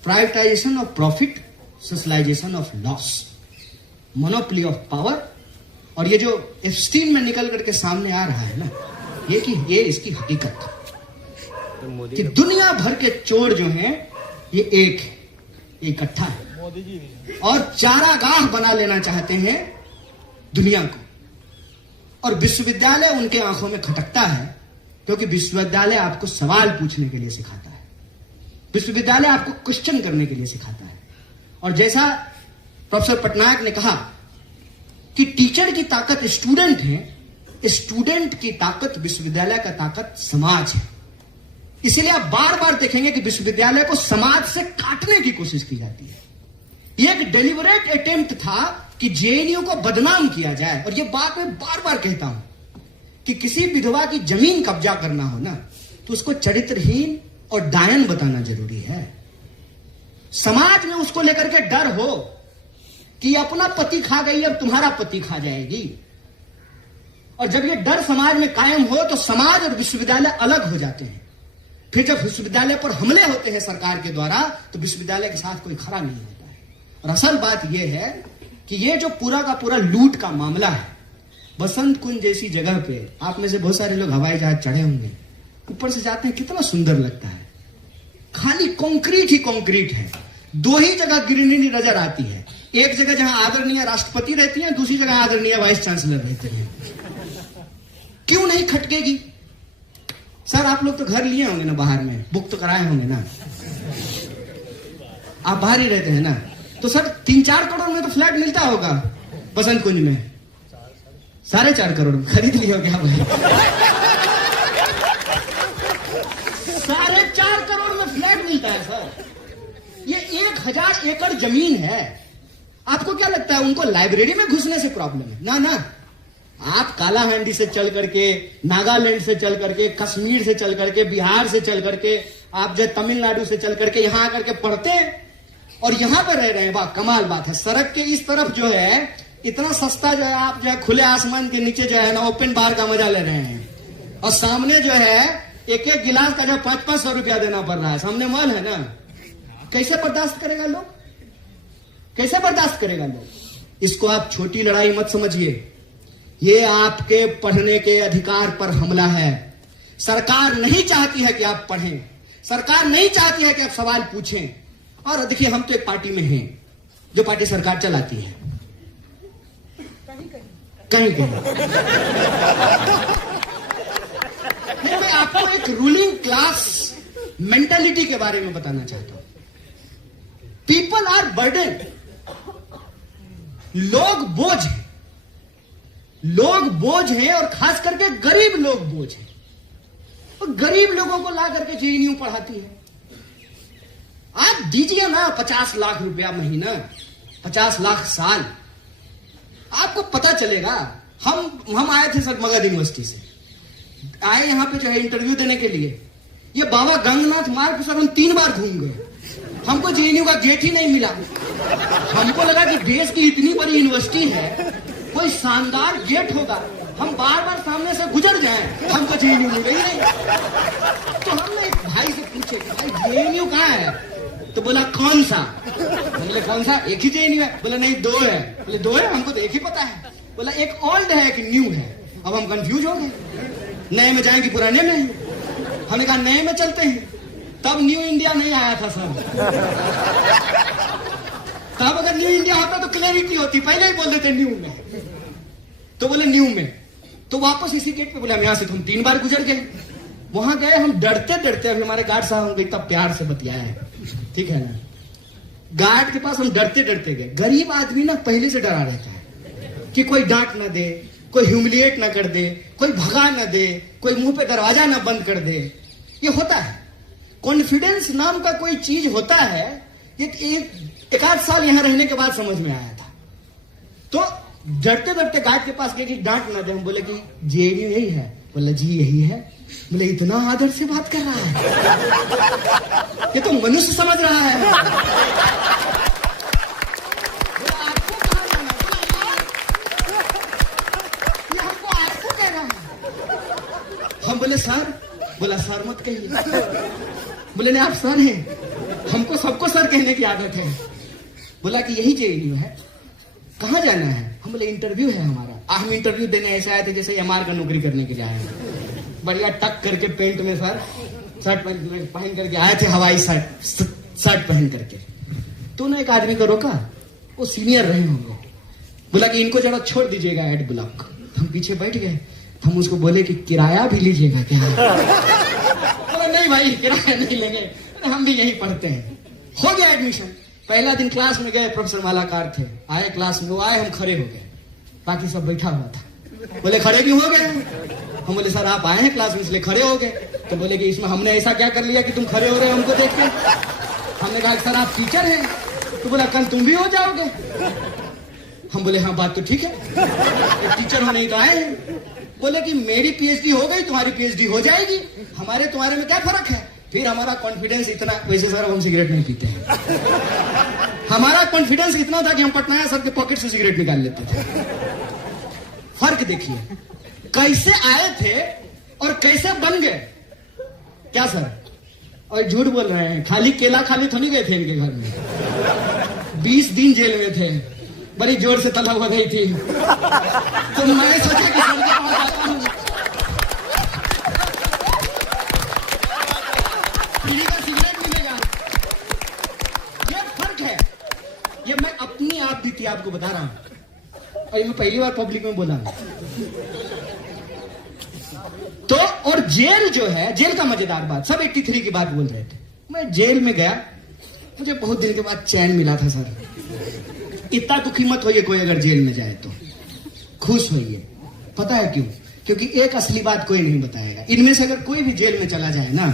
Privatisation of profit, socialisation of loss, monopoly of power. और ये जो एप्स्टीन में निकल करके सामने आ रहा है ना, ये इसकी हकीकत कि दुनिया भर के चोर जो हैं ये एक इकट्ठा है और चारागाह बना लेना चाहते हैं दुनिया को। और विश्वविद्यालय उनके आंखों में खटकता है, क्योंकि विश्वविद्यालय आपको सवाल पूछने के लिए सिखाता है, विश्वविद्यालय आपको क्वेश्चन करने के लिए सिखाता है। और जैसा प्रोफेसर पटनायक ने कहा कि टीचर की ताकत स्टूडेंट है, स्टूडेंट की ताकत विश्वविद्यालय का ताकत समाज है। इसीलिए आप बार बार देखेंगे कि विश्वविद्यालय को समाज से काटने की कोशिश की जाती है। यह एक डेलिबरेट अटेम्प्ट था कि जेएनयू को बदनाम किया जाए। और यह बात मैं बार बार कहता हूं कि किसी विधवा की जमीन कब्जा करना हो ना, तो उसको चरित्रहीन और डायन बताना जरूरी है। समाज में उसको लेकर के डर हो कि अपना पति खा गई, अब तुम्हारा पति खा जाएगी। और जब ये डर समाज में कायम हो तो समाज और विश्वविद्यालय अलग हो जाते हैं। फिर जब विश्वविद्यालय पर हमले होते हैं सरकार के द्वारा, तो विश्वविद्यालय के साथ कोई खड़ा नहीं होता है। और असल बात यह है कि ये जो पूरा का पूरा लूट का मामला है, बसंत कुंज जैसी जगह पे आप में से बहुत सारे लोग हवाई जहाज चढ़े होंगे, ऊपर से जाते हैं कितना सुंदर लगता है। खाली कंक्रीट ही कंक्रीट है। दो ही जगह ग्रीनरी नजर आती है, एक जगह जहां आदरणीय राष्ट्रपति रहती है, दूसरी जगह आदरणीय वाइस चांसलर रहते हैं। क्यों नहीं खटकेगी? सर आप लोग तो घर लिए होंगे ना, बाहर में बुक तो कराए होंगे ना, आप बाहर ही रहते हैं ना, तो सर 3-4 करोड़ में तो फ्लैट मिलता होगा बसंत कुंज में। 4.5 करोड़ में खरीद लिया क्या भाई? 4.5 करोड़ में फ्लैट मिलता है सर। ये 1000 एकड़ जमीन है। आपको क्या लगता है उनको लाइब्रेरी में घुसने से प्रॉब्लम है? ना ना, आप कालाहांडी से चल करके, नागालैंड से चल करके, कश्मीर से चल करके, बिहार से चल करके, आप जो तमिलनाडु से चल करके यहां आकर के पढ़ते हैं और यहां पर रह रहे हैं। वाह, कमाल बात है। सड़क के इस तरफ जो है इतना सस्ता जो है, आप जो है खुले आसमान के नीचे जो है ना ओपन बार का मजा ले रहे हैं, और सामने जो है एक एक गिलास का जो 500-500 रुपया देना पड़ रहा है। सामने मॉल है ना, कैसे बर्दाश्त करेगा लोग? कैसे बर्दाश्त करेगा लोग? इसको आप छोटी लड़ाई मत समझिए, ये आपके पढ़ने के अधिकार पर हमला है। सरकार नहीं चाहती है कि आप पढ़ें, सरकार नहीं चाहती है कि आप सवाल पूछें। और देखिए, हम तो एक पार्टी में हैं जो पार्टी सरकार चलाती है, कहीं कहीं। मैं आपको एक रूलिंग क्लास मेंटालिटी के बारे में बताना चाहता हूं। पीपल आर बर्डन, लोग बोझ हैं, लोग बोझ हैं, और खास करके गरीब लोग बोझ हैं। और गरीब लोगों को ला करके जेएनयू पढ़ाती है। आप दीजिए ना 50 लाख रुपया महीना, 50 लाख साल, आपको पता चलेगा। हम आए थे सर मगध यूनिवर्सिटी से, आए यहां पे जो है इंटरव्यू देने के लिए। ये बाबा गंगनाथ मार्ग सर हम 3 बार घूम गए, हमको जेएनयू का गेट ही नहीं मिला। हमको लगा कि देश की इतनी बड़ी यूनिवर्सिटी है, कोई शानदार गेट होगा, हम बार बार सामने से गुजर जाएं, हमको जेएनयू मिल गई नहीं। तो हमने एक भाई से पूछे कि भाई जेएनयू कहाँ है? तो बोला कौन सा? बोले कौन सा? एक ही जेएनयू है। बोला नहीं, 2 है। बोले 2 है, हमको तो एक ही पता है। बोला एक ओल्ड है एक न्यू है। अब हम कंफ्यूज हो गए, नए में जाएंगे पुराने में? हमने कहा नए में चलते हैं। तब न्यू इंडिया नहीं आया था सर। तब अगर न्यू इंडिया होता तो क्लैरिटी होती, पहले ही बोल देते न्यू में। तो बोले न्यू में, तो वापस इसी गेट पे बोले हम यहां से हम 3 बार गुजर गए। वहां गए हम डरते डरते, अभी हमारे गार्ड साहब हमको इतना प्यार से बतियाए हैं, ठीक है ना। गार्ड के पास हम डरते डरते गए। गरीब आदमी ना पहले से डरा रहता है कि कोई डांट ना दे, कोई ह्यूमिलिएट ना कर दे, कोई भगा ना दे, कोई मुंह पे दरवाजा ना बंद कर दे। ये होता है, कॉन्फिडेंस नाम का कोई चीज होता है। एक आध साल यहां रहने के बाद समझ में आया था। तो डरते डरते गार्ड के पास गए कि डांट ना दे। हम बोले कि जेएनयू यही है? बोला जी यही है। बोले इतना आदर से बात कर रहा है, ये तो मनुष्य समझ रहा है। बोला आपको कहां जाना? ये हमको आपको कह रहा है। हम बोले सर। बोला सर मत कहिए। बोले नहीं आप सर हैं, हमको सबको सर कहने की आदत है। बोला कि यही जेएनयू है, कहां जाना है? हम बोले इंटरव्यू है हमारा। हम इंटरव्यू देने ऐसे आए थे जैसे एमआर का नौकरी करने के लिए आए हैं। बढ़िया टक करके पेंट में सर शर्ट पहन करके आए थे, हवाई शर्ट पहन करके। तो ना एक आदमी को रोका, वो सीनियर रहे होंगे। बोला कि इनको जरा छोड़ दीजिएगा एड ब्लॉक। हम पीछे बैठ गए। हम उसको बोले कि किराया भी लीजिएगा क्या? बोला नहीं भाई किराया नहीं लेंगे, हम भी यही पढ़ते हैं। हो गया एडमिशन। पहला दिन क्लास में गए, प्रोफेसर मालाकार थे, आए क्लास में, वो आए, हम खड़े हो गए, बाकी सब बैठा हुआ था। बोले खड़े क्यों हो गए? हम बोले सर आप आए हैं क्लास में इसलिए खड़े हो गए। तो बोले कि इसमें हमने ऐसा क्या कर लिया कि तुम खड़े हो रहे हो हमको देख के? हमने कहा सर आप टीचर हैं। तो बोला कल तुम भी हो जाओगे। हम बोले हाँ बात तो ठीक है, टीचर होने ही तो आए हैं। बोले कि मेरी पीएचडी हो गई, तुम्हारी पीएचडी हो जाएगी, हमारे तुम्हारे में क्या फर्क है? फिर हमारा कॉन्फिडेंस इतना, वैसे सर हम सिगरेट नहीं पीते हैं, हमारा कॉन्फिडेंस इतना था कि हम पटनाया सर के पॉकेट से सिगरेट निकाल लेते थे। फर्क देखिए कैसे आए थे और कैसे बन गए। क्या सर? और झूठ बोल रहे हैं, खाली केला खाली तो नहीं गए थे इनके घर में, 20 दिन जेल में थे, बड़ी जोर से तलब हो गई थी। तो मैंने सोचा कि सर के पास आता हूं, पीढ़ी का सिगरेट मिलेगा। ये फर्क है, ये मैं अपनी आप बीती आपको बता रहा हूं, और ये मैं पहली बार पब्लिक में बोला हूं। तो और जेल जो है, जेल का मजेदार बात, सब 83 की बात बोल रहे थे। मैं जेल में गया, मुझे बहुत दिन के बाद चैन मिला था सर। इतना दुखी मत होइए कोई अगर जेल में जाए तो, खुश होइए। पता है क्यों? क्योंकि एक असली बात कोई नहीं बताएगा। इनमें से अगर कोई भी जेल में चला जाए ना,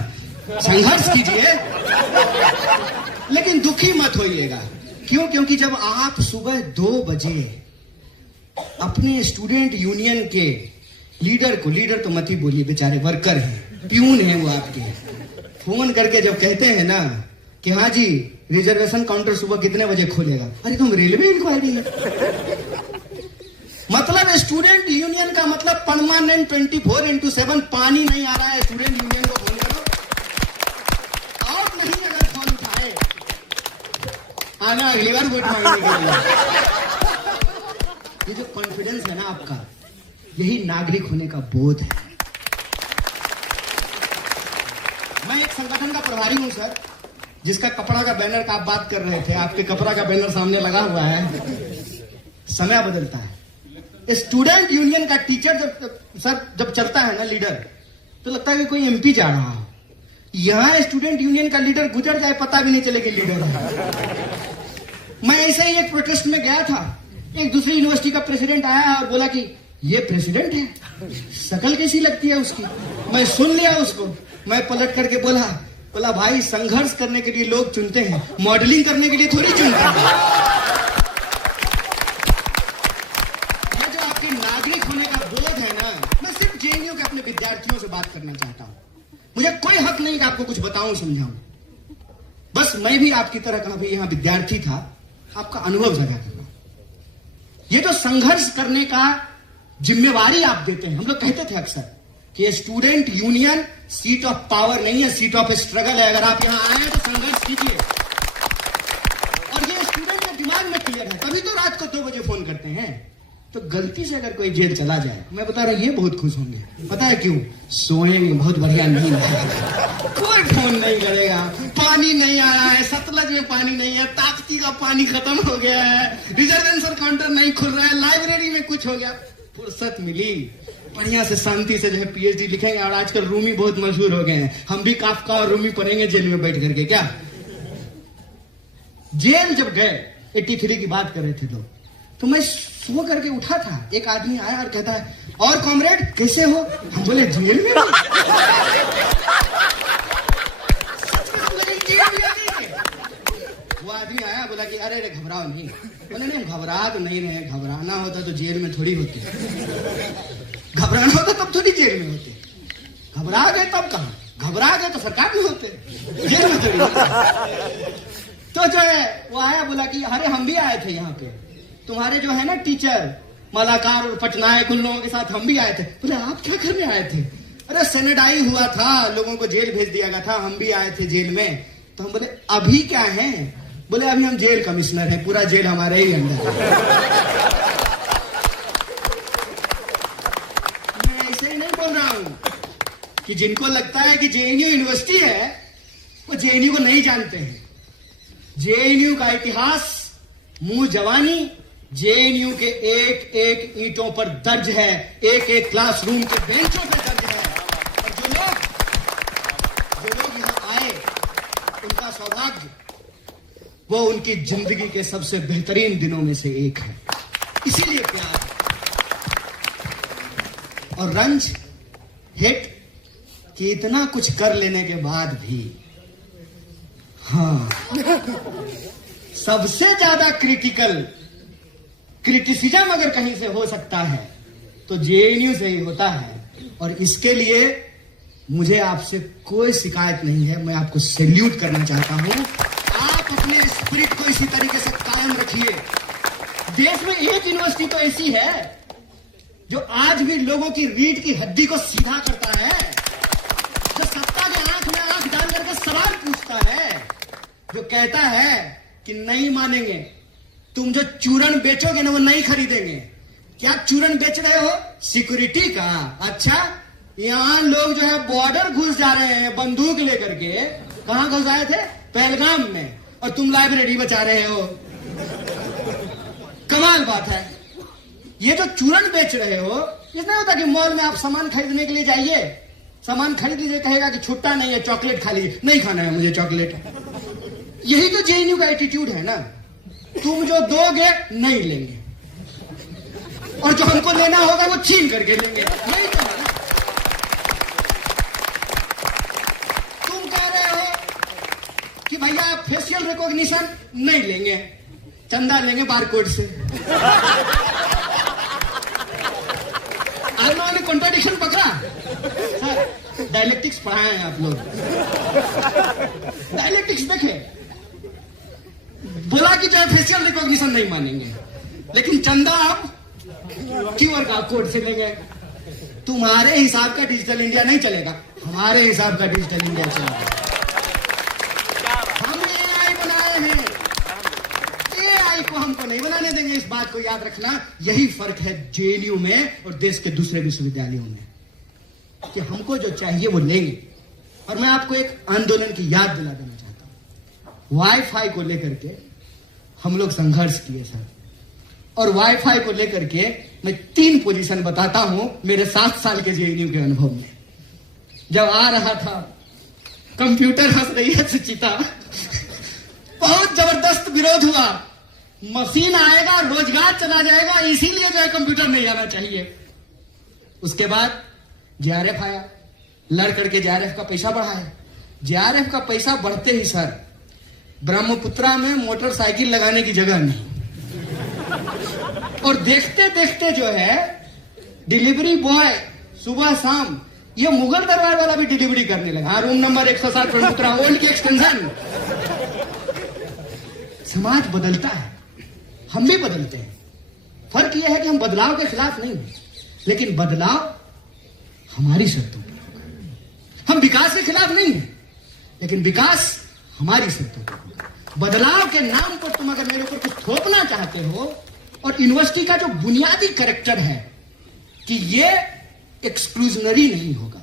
संघर्ष कीजिए लेकिन दुखी मत होइएगा। क्यों? क्योंकि जब आप सुबह 2 बजे अपने स्टूडेंट यूनियन के लीडर को, लीडर तो मत ही बोलिए, बेचारे वर्कर हैं, प्यून हैं वो आपके, फोन करके जब कहते हैं ना कि हाँ जी रिजर्वेशन काउंटर सुबह कितने बजे खोलेगा, अरे तुम रेलवे इंक्वायरी है। मतलब स्टूडेंट यूनियन का मतलब परमानेंट 24/7 पानी नहीं आ रहा है। स्टूडेंट यूनियन को फोन करो, और नहीं अगर फोन उठाए आना अगली बार वोट मांगने के लिए। ये जो कॉन्फिडेंस है ना आपका, यही नागरिक होने का बोध है। मैं एक संगठन का प्रभारी हूं सर, जिसका कपड़ा का बैनर का आप बात कर रहे थे, आपके कपड़ा का बैनर सामने लगा हुआ है। समय बदलता है। स्टूडेंट यूनियन का टीचर जब चलता है ना लीडर, तो लगता है कि कोई एमपी जा रहा हो। यहां स्टूडेंट यूनियन का लीडर गुजर जाए पता भी नहीं चलेगा लीडर है। मैं ऐसे ही एक प्रोटेस्ट में गया था, एक दूसरी यूनिवर्सिटी का प्रेसिडेंट आया और बोला कि ये प्रेसिडेंट है, शक्ल कैसी लगती है उसकी। मैं सुन लिया उसको, मैं पलट करके बोला भाई संघर्ष करने के लिए लोग चुनते हैं, मॉडलिंग करने के लिए थोड़ी चुनते हैं। ये जो आपके नागरिक होने का बोध है ना, मैं सिर्फ जेएनयू के अपने विद्यार्थियों से बात करना चाहता हूं। मुझे कोई हक नहीं कि आपको कुछ बताऊं समझाऊं, बस मैं भी आपकी तरह का भी यहां विद्यार्थी था, आपका अनुभव साझा करना। ये जो संघर्ष करने का जिम्मेवारी आप देते हैं, हम लोग कहते थे अक्सर कि student union seat of power नहीं है, सीट ऑफ स्ट्रगल है। अगर आप यहां आए हैं तो संघर्ष कीजिए, और ये स्टूडेंट के दिमाग में क्लियर है, तभी तो रात को 2 बजे फोन करते हैं। तो गलती से अगर कोई जेल चला जाए, मैं बता रहा हूं ये बहुत खुश होंगे। पता है क्यों? सोएंगे, बहुत बढ़िया नींद है, कोई फोन नहीं करेगा, पानी नहीं आ रहा है, सतलज में पानी नहीं है, ताप्ती का पानी खत्म हो गया है, रिजर्वेशन काउंटर नहीं खुल रहा है, लाइब्रेरी में कुछ हो गया, फुर्सत मिली, बढ़िया से शांति से जो है पीएचडी लिखेंगे। और आजकल रूमी बहुत मशहूर हो गए हैं, हम भी काफका और रूमी पढ़ेंगे जेल में बैठ करके। क्या जेल जब गए, 83 की बात कर रहे थे लोग, तो मैं सो करके उठा था, एक आदमी आया और कहता है और कॉमरेड कैसे हो? हम बोले जेल में। वो आदमी आया, बोला कि अरे घबराओ नहीं। बोले नहीं घबरा तो नहीं रहे, घबराना होता तो जेल में थोड़ी होते, घबराना होता तब थोड़ी जेल में होते, घबरा गए तब कहां, घबरा गए तो सरकार में होते, जेल में थोड़ी होते। तो जो है वो आया, बोला कि अरे हम भी आए थे यहाँ पे, तुम्हारे जो है ना टीचर मलाकार और पटनायक, उन लोगों के साथ हम भी आए थे। बोले आप क्या करने आए थे? अरे सैनिटाइज हुआ था, लोगों को जेल भेज दिया गया था, हम भी आए थे जेल में। तो हम बोले अभी क्या है? बोले अभी हम जेल कमिश्नर हैं, पूरा जेल हमारे ही अंदर है। मैं ऐसे ही नहीं बोल रहा हूं कि जिनको लगता है कि जेएनयू यूनिवर्सिटी है वो जेएनयू को नहीं जानते हैं। जेएनयू का इतिहास, मुंह जवानी जेएनयू के एक एक ईंटों पर दर्ज है, एक एक क्लासरूम के बेंचों पर दर्ज है। और जो लोग यहां आए उनका सौभाग्य, वो उनकी जिंदगी के सबसे बेहतरीन दिनों में से एक है। इसीलिए प्यार और रंज, हिट कि इतना कुछ कर लेने के बाद भी, हाँ, सबसे ज्यादा क्रिटिसिज्म अगर कहीं से हो सकता है तो जेएनयू से ही होता है। और इसके लिए मुझे आपसे कोई शिकायत नहीं है, मैं आपको सैल्यूट करना चाहता हूं। आप अपने स्पिरिट को इसी तरीके से कायम रखिए। देश में एक यूनिवर्सिटी तो ऐसी है जो आज भी लोगों की रीढ़ की हड्डी को सीधा करता है, जो सत्ता के आंख में आंख डाल करके सवाल पूछता है, जो कहता है कि नहीं मानेंगे, तुम जो चूरन बेचोगे ना वो नहीं खरीदेंगे। क्या चूरन बेच रहे हो? सिक्योरिटी का। अच्छा, यहां लोग जो है बॉर्डर घुस जा रहे हैं बंदूक लेकर के। कहां घुस आए थे? पहलगाम में, और तुम लाइब्रेरी बचा रहे हो। कमाल बात है। ये जो चूरन बेच रहे हो, इसमें होता कि मॉल में आप सामान खरीदने के लिए जाइए, सामान खरीद लीजिए, कहेगा कि छुट्टा नहीं है, चॉकलेट खा लीजिए। नहीं खाना है मुझे चॉकलेट। यही तो जेएनयू का एटीट्यूड है ना, तुम जो दोगे नहीं लेंगे। और जो हमको लेना होगा वो छीन करके लेंगे। यही तो है। तुम कह रहे हो कि भैया फेशियल रिकॉग्निशन नहीं लेंगे, चंदा लेंगे बारकोड से। आप लोगों ने कॉन्ट्राडिक्शन पकड़ा। सर डायलेक्टिक्स पढ़ाए हैं आप लोग, डायलेक्टिक्स देखे। बोला कि जो है फेशियल रिकॉग्निशन नहीं मानेंगे, लेकिन चंदा आप क्यूआर का कोड से लेंगे। तुम्हारे हिसाब का डिजिटल इंडिया नहीं चलेगा, हमारे हिसाब का डिजिटल इंडिया चलेगा। हम एआई बनाए हैं, एआई को हमको नहीं बनाने देंगे। इस बात को याद रखना। यही फर्क है जेएनयू में और देश के दूसरे विश्वविद्यालयों में, कि हमको जो चाहिए वो लेंगे। और मैं आपको एक आंदोलन की याद दिला देना चाहता हूं। वाईफाई को लेकर के हम लोग संघर्ष किए सर, और वाईफाई को लेकर के मैं 3 पोजीशन बताता हूं मेरे 7 साल के जेएनयू के अनुभव में। जब आ रहा था, कंप्यूटर हंस रही है सुचिता, बहुत जबरदस्त विरोध हुआ। मशीन आएगा, रोजगार चला जाएगा, इसीलिए जो है कंप्यूटर नहीं आना चाहिए। उसके बाद जेआरएफ आया, लड़ करके जेआरएफ का पैसा बढ़ाया। जेआरएफ का पैसा बढ़ते ही सर ब्रह्मपुत्रा में मोटरसाइकिल लगाने की जगह नहीं, और देखते देखते जो है डिलीवरी बॉय सुबह शाम ये मुगल दरबार वाला भी डिलीवरी करने लगा। रूम नंबर 107 ब्रह्मपुत्रा ओल्ड की एक्सटेंशन। समाज बदलता है, हम भी बदलते हैं। फर्क यह है कि हम बदलाव के खिलाफ नहीं हैं, लेकिन बदलाव हमारी शर्तों पर होगा। हम विकास के खिलाफ नहीं हैं, लेकिन विकास हमारी शर्तों पर होगा। बदलाव के नाम पर तुम अगर मेरे ऊपर कुछ थोपना चाहते हो, और यूनिवर्सिटी का जो बुनियादी कैरेक्टर है कि ये एक्सक्लूजनरी नहीं होगा,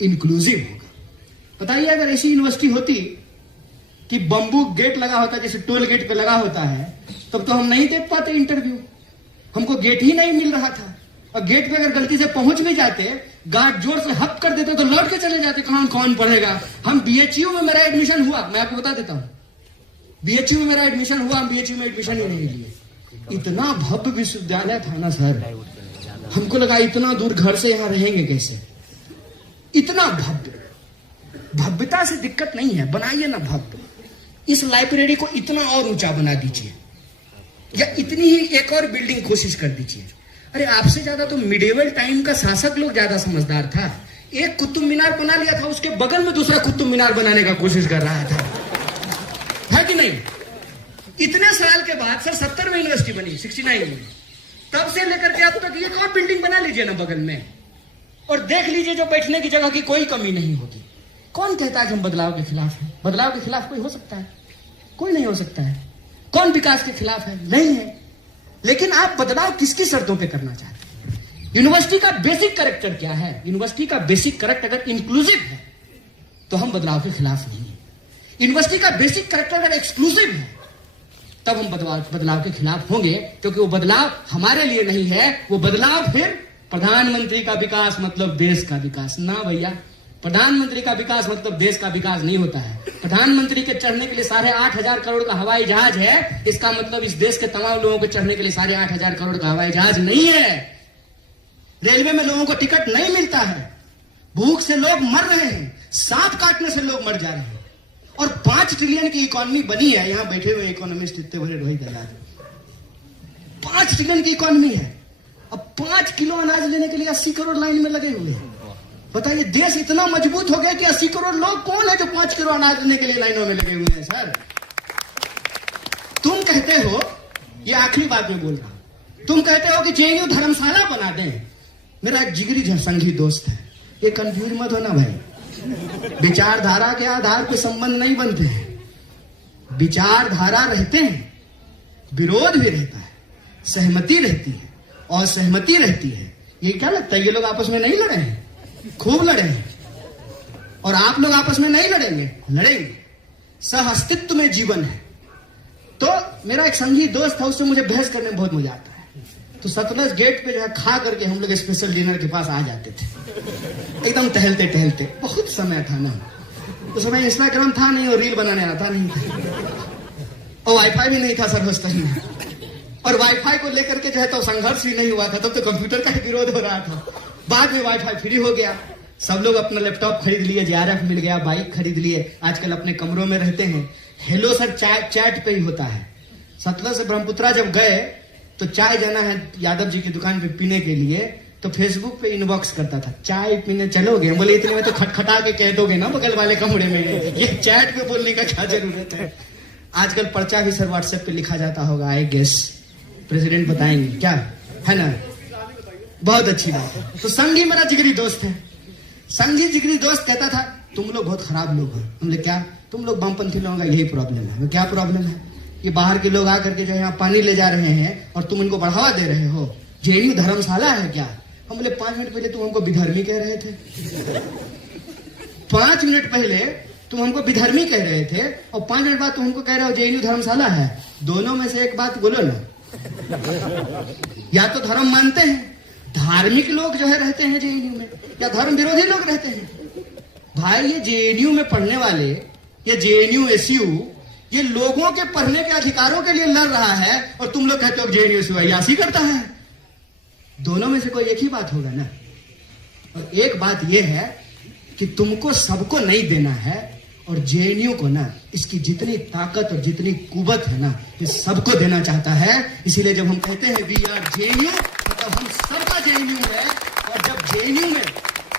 इंक्लूसिव होगा। बताइए अगर ऐसी यूनिवर्सिटी होती कि बंबू गेट लगा होता, जैसे टोल गेट पे लगा होता है, तब तो हम नहीं देख पाते इंटरव्यू। हमको गेट ही नहीं मिल रहा था, और गेट पे अगर गलती से पहुंच भी जाते, गार्ड जोर से हक कर देते तो लौट के चले जाते। कौन पढ़ेगा। हम बीएचयू में मेरा एडमिशन हुआ, मैं आपको बता देता हूं, बीएचयू में मेरा एडमिशन हुआ, हम बीएचयू में एडमिशन ही नहीं लिए। इतना भव्य विश्वविद्यालय था ना सर, हमको लगा इतना दूर घर से यहां रहेंगे कैसे। इतना भव्य, भव्यता से दिक्कत नहीं है, बनाइए ना भव्य। इस लाइब्रेरी को इतना और ऊंचा बना दीजिए, या इतनी ही एक और बिल्डिंग कोशिश कर दीजिए। अरे आपसे ज्यादा तो मिडिवल टाइम का शासक लोग ज्यादा समझदार था। एक कुतुब मीनार बना लिया था, उसके बगल में दूसरा कुतुब मीनार बनाने का कोशिश कर रहा था, है कि नहीं। इतने साल के बाद सर 70 में यूनिवर्सिटी बनी, 69 में, तब से लेकर के अब तक एक और बिल्डिंग बना लीजिए ना बगल में, और देख लीजिए जो बैठने की जगह की कोई कमी नहीं होगी। कौन कहता है कि हम बदलाव के खिलाफ हैं? बदलाव के खिलाफ कोई हो सकता है? कोई नहीं हो सकता है। कौन विकास के खिलाफ है? नहीं है। लेकिन आप बदलाव किसकी शर्तों पे करना चाहते हैं? यूनिवर्सिटी का बेसिक कैरेक्टर क्या है? यूनिवर्सिटी का बेसिक कैरेक्टर अगर इंक्लूसिव है तो हम बदलाव के खिलाफ नहीं है। यूनिवर्सिटी का बेसिक कैरेक्टर अगर एक्सक्लूसिव है तब हम बदलाव के खिलाफ होंगे, क्योंकि वो बदलाव हमारे लिए नहीं है। वो बदलाव फिर प्रधानमंत्री का विकास मतलब देश का विकास ना भैया। प्रधानमंत्री का विकास मतलब देश का विकास नहीं होता है। प्रधानमंत्री के चढ़ने के लिए 8,500 करोड़ का हवाई जहाज है, इसका मतलब इस देश के तमाम लोगों को चढ़ने के लिए 8,500 करोड़ का हवाई जहाज नहीं है। रेलवे में लोगों को टिकट नहीं मिलता है, भूख से लोग मर रहे हैं, सांप काटने से लोग मर जा रहे हैं, और 5 ट्रिलियन की इकोनॉमी बनी है। यहां बैठे हुए इकोनॉमिस्ट इतने बड़े रोहित दलाल, 5 ट्रिलियन की इकोनॉमी है। अब 5 किलो अनाज लेने के लिए 80 करोड़ लाइन में लगे हुए हैं। बताइए देश इतना मजबूत हो गया कि 80 करोड़ लोग कौन है जो 5 किलो अनाज लेने के लिए लाइनों में लगे हुए हैं। सर तुम कहते हो, ये आखिरी बात में बोल रहा हूं, तुम कहते हो कि जेएनयू धर्मशाला बना दें। मेरा एक जिगरी संघी दोस्त है, ये कंफ्यूज मत होना भाई। विचारधारा के आधार पर संबंध नहीं बनते हैं। विचारधारा रहते हैं, विरोध भी रहता है, सहमति रहती है, और सहमति रहती है। ये क्या लगता है ये लोग आपस में नहीं लड़े हैं? खूब लड़े हैं। और आप लोग आपस में नहीं लड़ेंगे? लड़ेंगे। सह अस्तित्व में जीवन है। तो मेरा एक संगी दोस्त था, उससे मुझे बहस करने में बहुत मजा आता है। तो सतलज गेट पे जो है खा करके हम लोग स्पेशल डिनर के पास आ जाते थे, एकदम टहलते टहलते। बहुत समय था ना, उस समय इंस्टाग्राम था नहीं और रील बनाने आता नहीं था, और वाईफाई भी नहीं था सर्वस्तर में। और वाईफाई को लेकर के जो है तो संघर्ष भी नहीं हुआ था, तब तो कंप्यूटर का ही विरोध हो रहा था। बाद में वाईफाई फ्री हो गया, सब लोग अपना लैपटॉप खरीद लिए, JRF मिल गया, बाइक खरीद लिए, आजकल अपने कमरों में रहते हैं। हेलो सर चैट पे ही होता है। सतलज से ब्रह्मपुत्रा जब गए तो चाय जाना है यादव जी की दुकान पे पीने के लिए, तो फेसबुक पे इनबॉक्स करता था, चाय पीने चलोगे? बोले इतने में तो खटखटा के कह दोगे ना बगल वाले कमरे में, ये चैट पे बोलने का क्या जरूरत है। आजकल पर्चा भी सर व्हाट्सएप पे लिखा जाता होगा, आई गेस प्रेसिडेंट बताएंगे क्या, है ना? बहुत अच्छी बात है। तो संगी मेरा जिगरी दोस्त है। संगी जिगरी दोस्त कहता था तुम लोग बहुत खराब लोग हो। हमने क्या? तुम लोग वामपंथी लोगों का यही प्रॉब्लम है। क्या प्रॉब्लम है? कि बाहर के लोग आकर के जो है यहाँ पानी ले जा रहे हैं और तुम इनको बढ़ावा दे रहे हो। JNU धर्मशाला है क्या? हम बोले 5 मिनट पहले तुम हमको विधर्मी कह रहे थे। 5 मिनट पहले तुम हमको विधर्मी कह रहे थे और 5 मिनट बाद तुम हमको कह रहे हो JNU धर्मशाला है। दोनों में से एक बात बोलो ना। या तो धर्म मानते हैं, धार्मिक लोग जो है रहते हैं JNU में, या धर्म विरोधी लोग रहते हैं। भाई ये JNU में पढ़ने वाले, ये JNU SU, ये लोगों के पढ़ने के अधिकारों के लिए लड़ रहा है और तुम लोग कहते हो JNU SU अय्यासी करता है। दोनों में से कोई एक ही बात होगा ना। और एक बात यह है कि तुमको सबको नहीं देना है, और JNU को ना इसकी जितनी ताकत और जितनी कुवत है ना, ये सबको देना चाहता है। इसीलिए जब हम कहते हैं वी आर JNU, मतलब हम सबका JNU है। और जब JNU में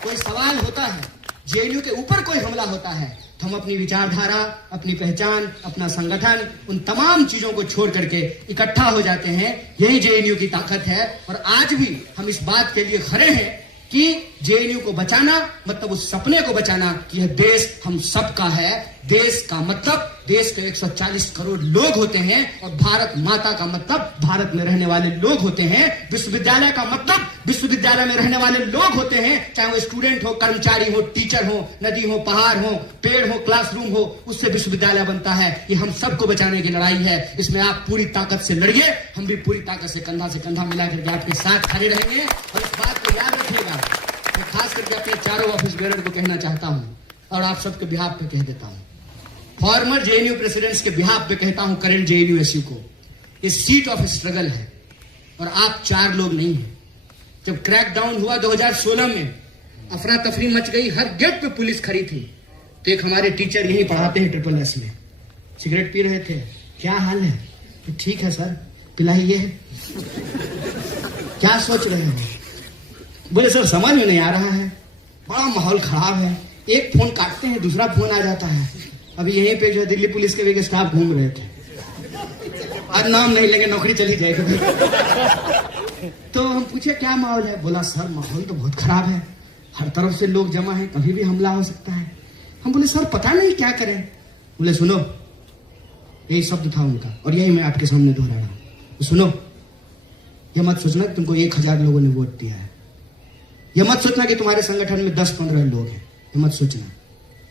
कोई सवाल होता है, JNU के ऊपर कोई हमला होता है, तो हम अपनी विचारधारा, अपनी पहचान, अपना संगठन, उन तमाम चीजों को छोड़ करके इकट्ठा हो जाते हैं। यही JNU की ताकत है। और आज भी हम इस बात के लिए खड़े हैं कि JNU को बचाना मतलब उस सपने को बचाना कि यह देश हम सबका है। देश का मतलब देश के 140 करोड़ लोग होते हैं, और भारत माता का मतलब भारत में रहने वाले लोग होते हैं। विश्वविद्यालय का मतलब विश्वविद्यालय में रहने वाले लोग होते हैं, चाहे वो स्टूडेंट हो, कर्मचारी हो, टीचर हो, नदी हो, पहाड़ हो, पेड़ हो, क्लासरूम हो, उससे विश्वविद्यालय बनता है। ये हम सबको बचाने की लड़ाई है। इसमें आप पूरी ताकत से लड़िए, हम भी पूरी ताकत से कंधा मिला करके आपके साथ खड़े रहेंगे। और इस बात को याद रखिएगा, मैं खास करके अपने चारों ऑफिस बेरर को कहना चाहता हूं, और आप सबके बिहाफ पे कह देता हूं, फॉर्मर JNU प्रेसिडेंट्स के बिहाफ पे कहता हूं, करंट JNU SU को, ये सीट ऑफ स्ट्रगल है और आप 4 लोग नहीं हैं। जब क्रैकडाउन हुआ 2016 में, अफरा तफरी मच गई, हर गेट पे पुलिस खड़ी थी, तो एक हमारे टीचर यही पढ़ाते हैं SSS में, सिगरेट पी रहे थे। क्या हाल है? तो ठीक है सर, पिलाइए। क्या सोच रहे हो? बोले सर समझ में नहीं आ रहा है, बड़ा माहौल खराब है। एक फोन काटते हैं, दूसरा फोन आ जाता है। अभी यहीं पे जो है दिल्ली पुलिस के भी स्टाफ घूम रहे थे, आज नाम नहीं लेंगे, नौकरी चली जाएगी। तो हम पूछे क्या माहौल है? बोला सर माहौल तो बहुत खराब है, हर तरफ से लोग जमा है, कभी भी हमला हो सकता है। हम बोले सर पता नहीं क्या करें। बोले सुनो, यही शब्द था उनका और यही मैं आपके सामने दोहरा रहा हूं। सुनो, यह मत सोचना कि तुमको 1000 लोगों ने वोट दिया है, यह मत सोचना कि तुम्हारे संगठन में 10-15 लोग हैं, यह मत सोचना।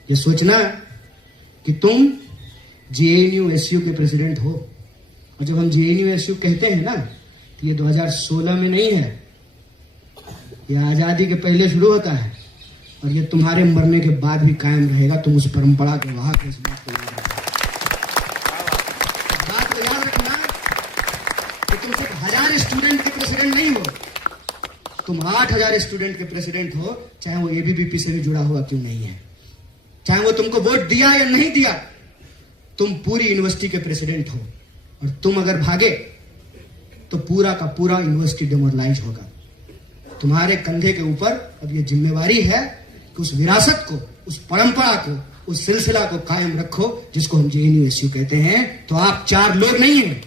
यह सोचना कि तुम JNU SU के प्रेसिडेंट हो। और जब हम JNU SU कहते हैं ना, तो ये 2016 में नहीं है, यह आजादी के पहले शुरू होता है और ये तुम्हारे मरने के बाद भी कायम रहेगा। तुम उस परंपरा के वहां के, इस बात को याद रखना कि तुम सिर्फ 1000 स्टूडेंट के प्रेसिडेंट नहीं हो, तुम 8000 स्टूडेंट के प्रेसिडेंट हो, चाहे वो ABVP से भी जुड़ा हुआ क्यों नहीं है, चाहे वो तुमको वोट दिया या नहीं दिया, तुम पूरी यूनिवर्सिटी के प्रेसिडेंट हो। और तुम अगर भागे तो पूरा का पूरा यूनिवर्सिटी डिमोरलाइज होगा। तुम्हारे कंधे के ऊपर अब ये जिम्मेवारी है कि उस विरासत को, उस परंपरा को, उस सिलसिला को कायम रखो जिसको हम JNU SU कहते हैं। तो आप 4 लोग नहीं हैं,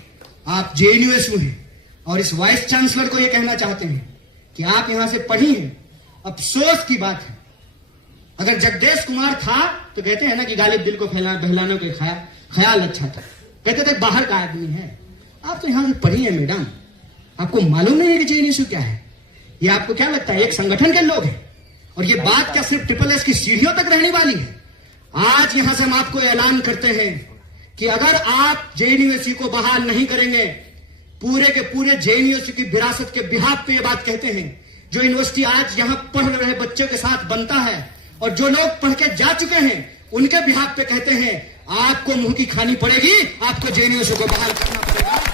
आप JNU SU हैं। और इस वाइस चांसलर को यह कहना चाहते हैं कि आप यहां से पढ़ी हैं। अफसोस की बात है, अगर जगदेश कुमार था तो कहते हैं ना कि गालिब दिल को बहलाने के ख्याल अच्छा था, कहते थे बाहर का आदमी है। आप तो यहां से पढ़ी है मैडम, आपको मालूम नहीं है कि JNU SU क्या है? ये आपको क्या लगता है एक संगठन के लोग हैं? और ये बात क्या सिर्फ SSS की सीढ़ियों तक रहने वाली है? आज यहां से हम आपको ऐलान करते हैं कि अगर आप JNU SU को बहाल नहीं करेंगे, पूरे के पूरे JNU SU की विरासत के बिहाफ पे ये बात कहते हैं। जो यूनिवर्सिटी आज यहां पढ़ रहे बच्चों के साथ बनता है और जो लोग पढ़ के जा चुके हैं, उनके बिहाफ पे कहते हैं आपको मुंह की खानी पड़ेगी, आपको JNU SU को बहाल करना पड़ेगा।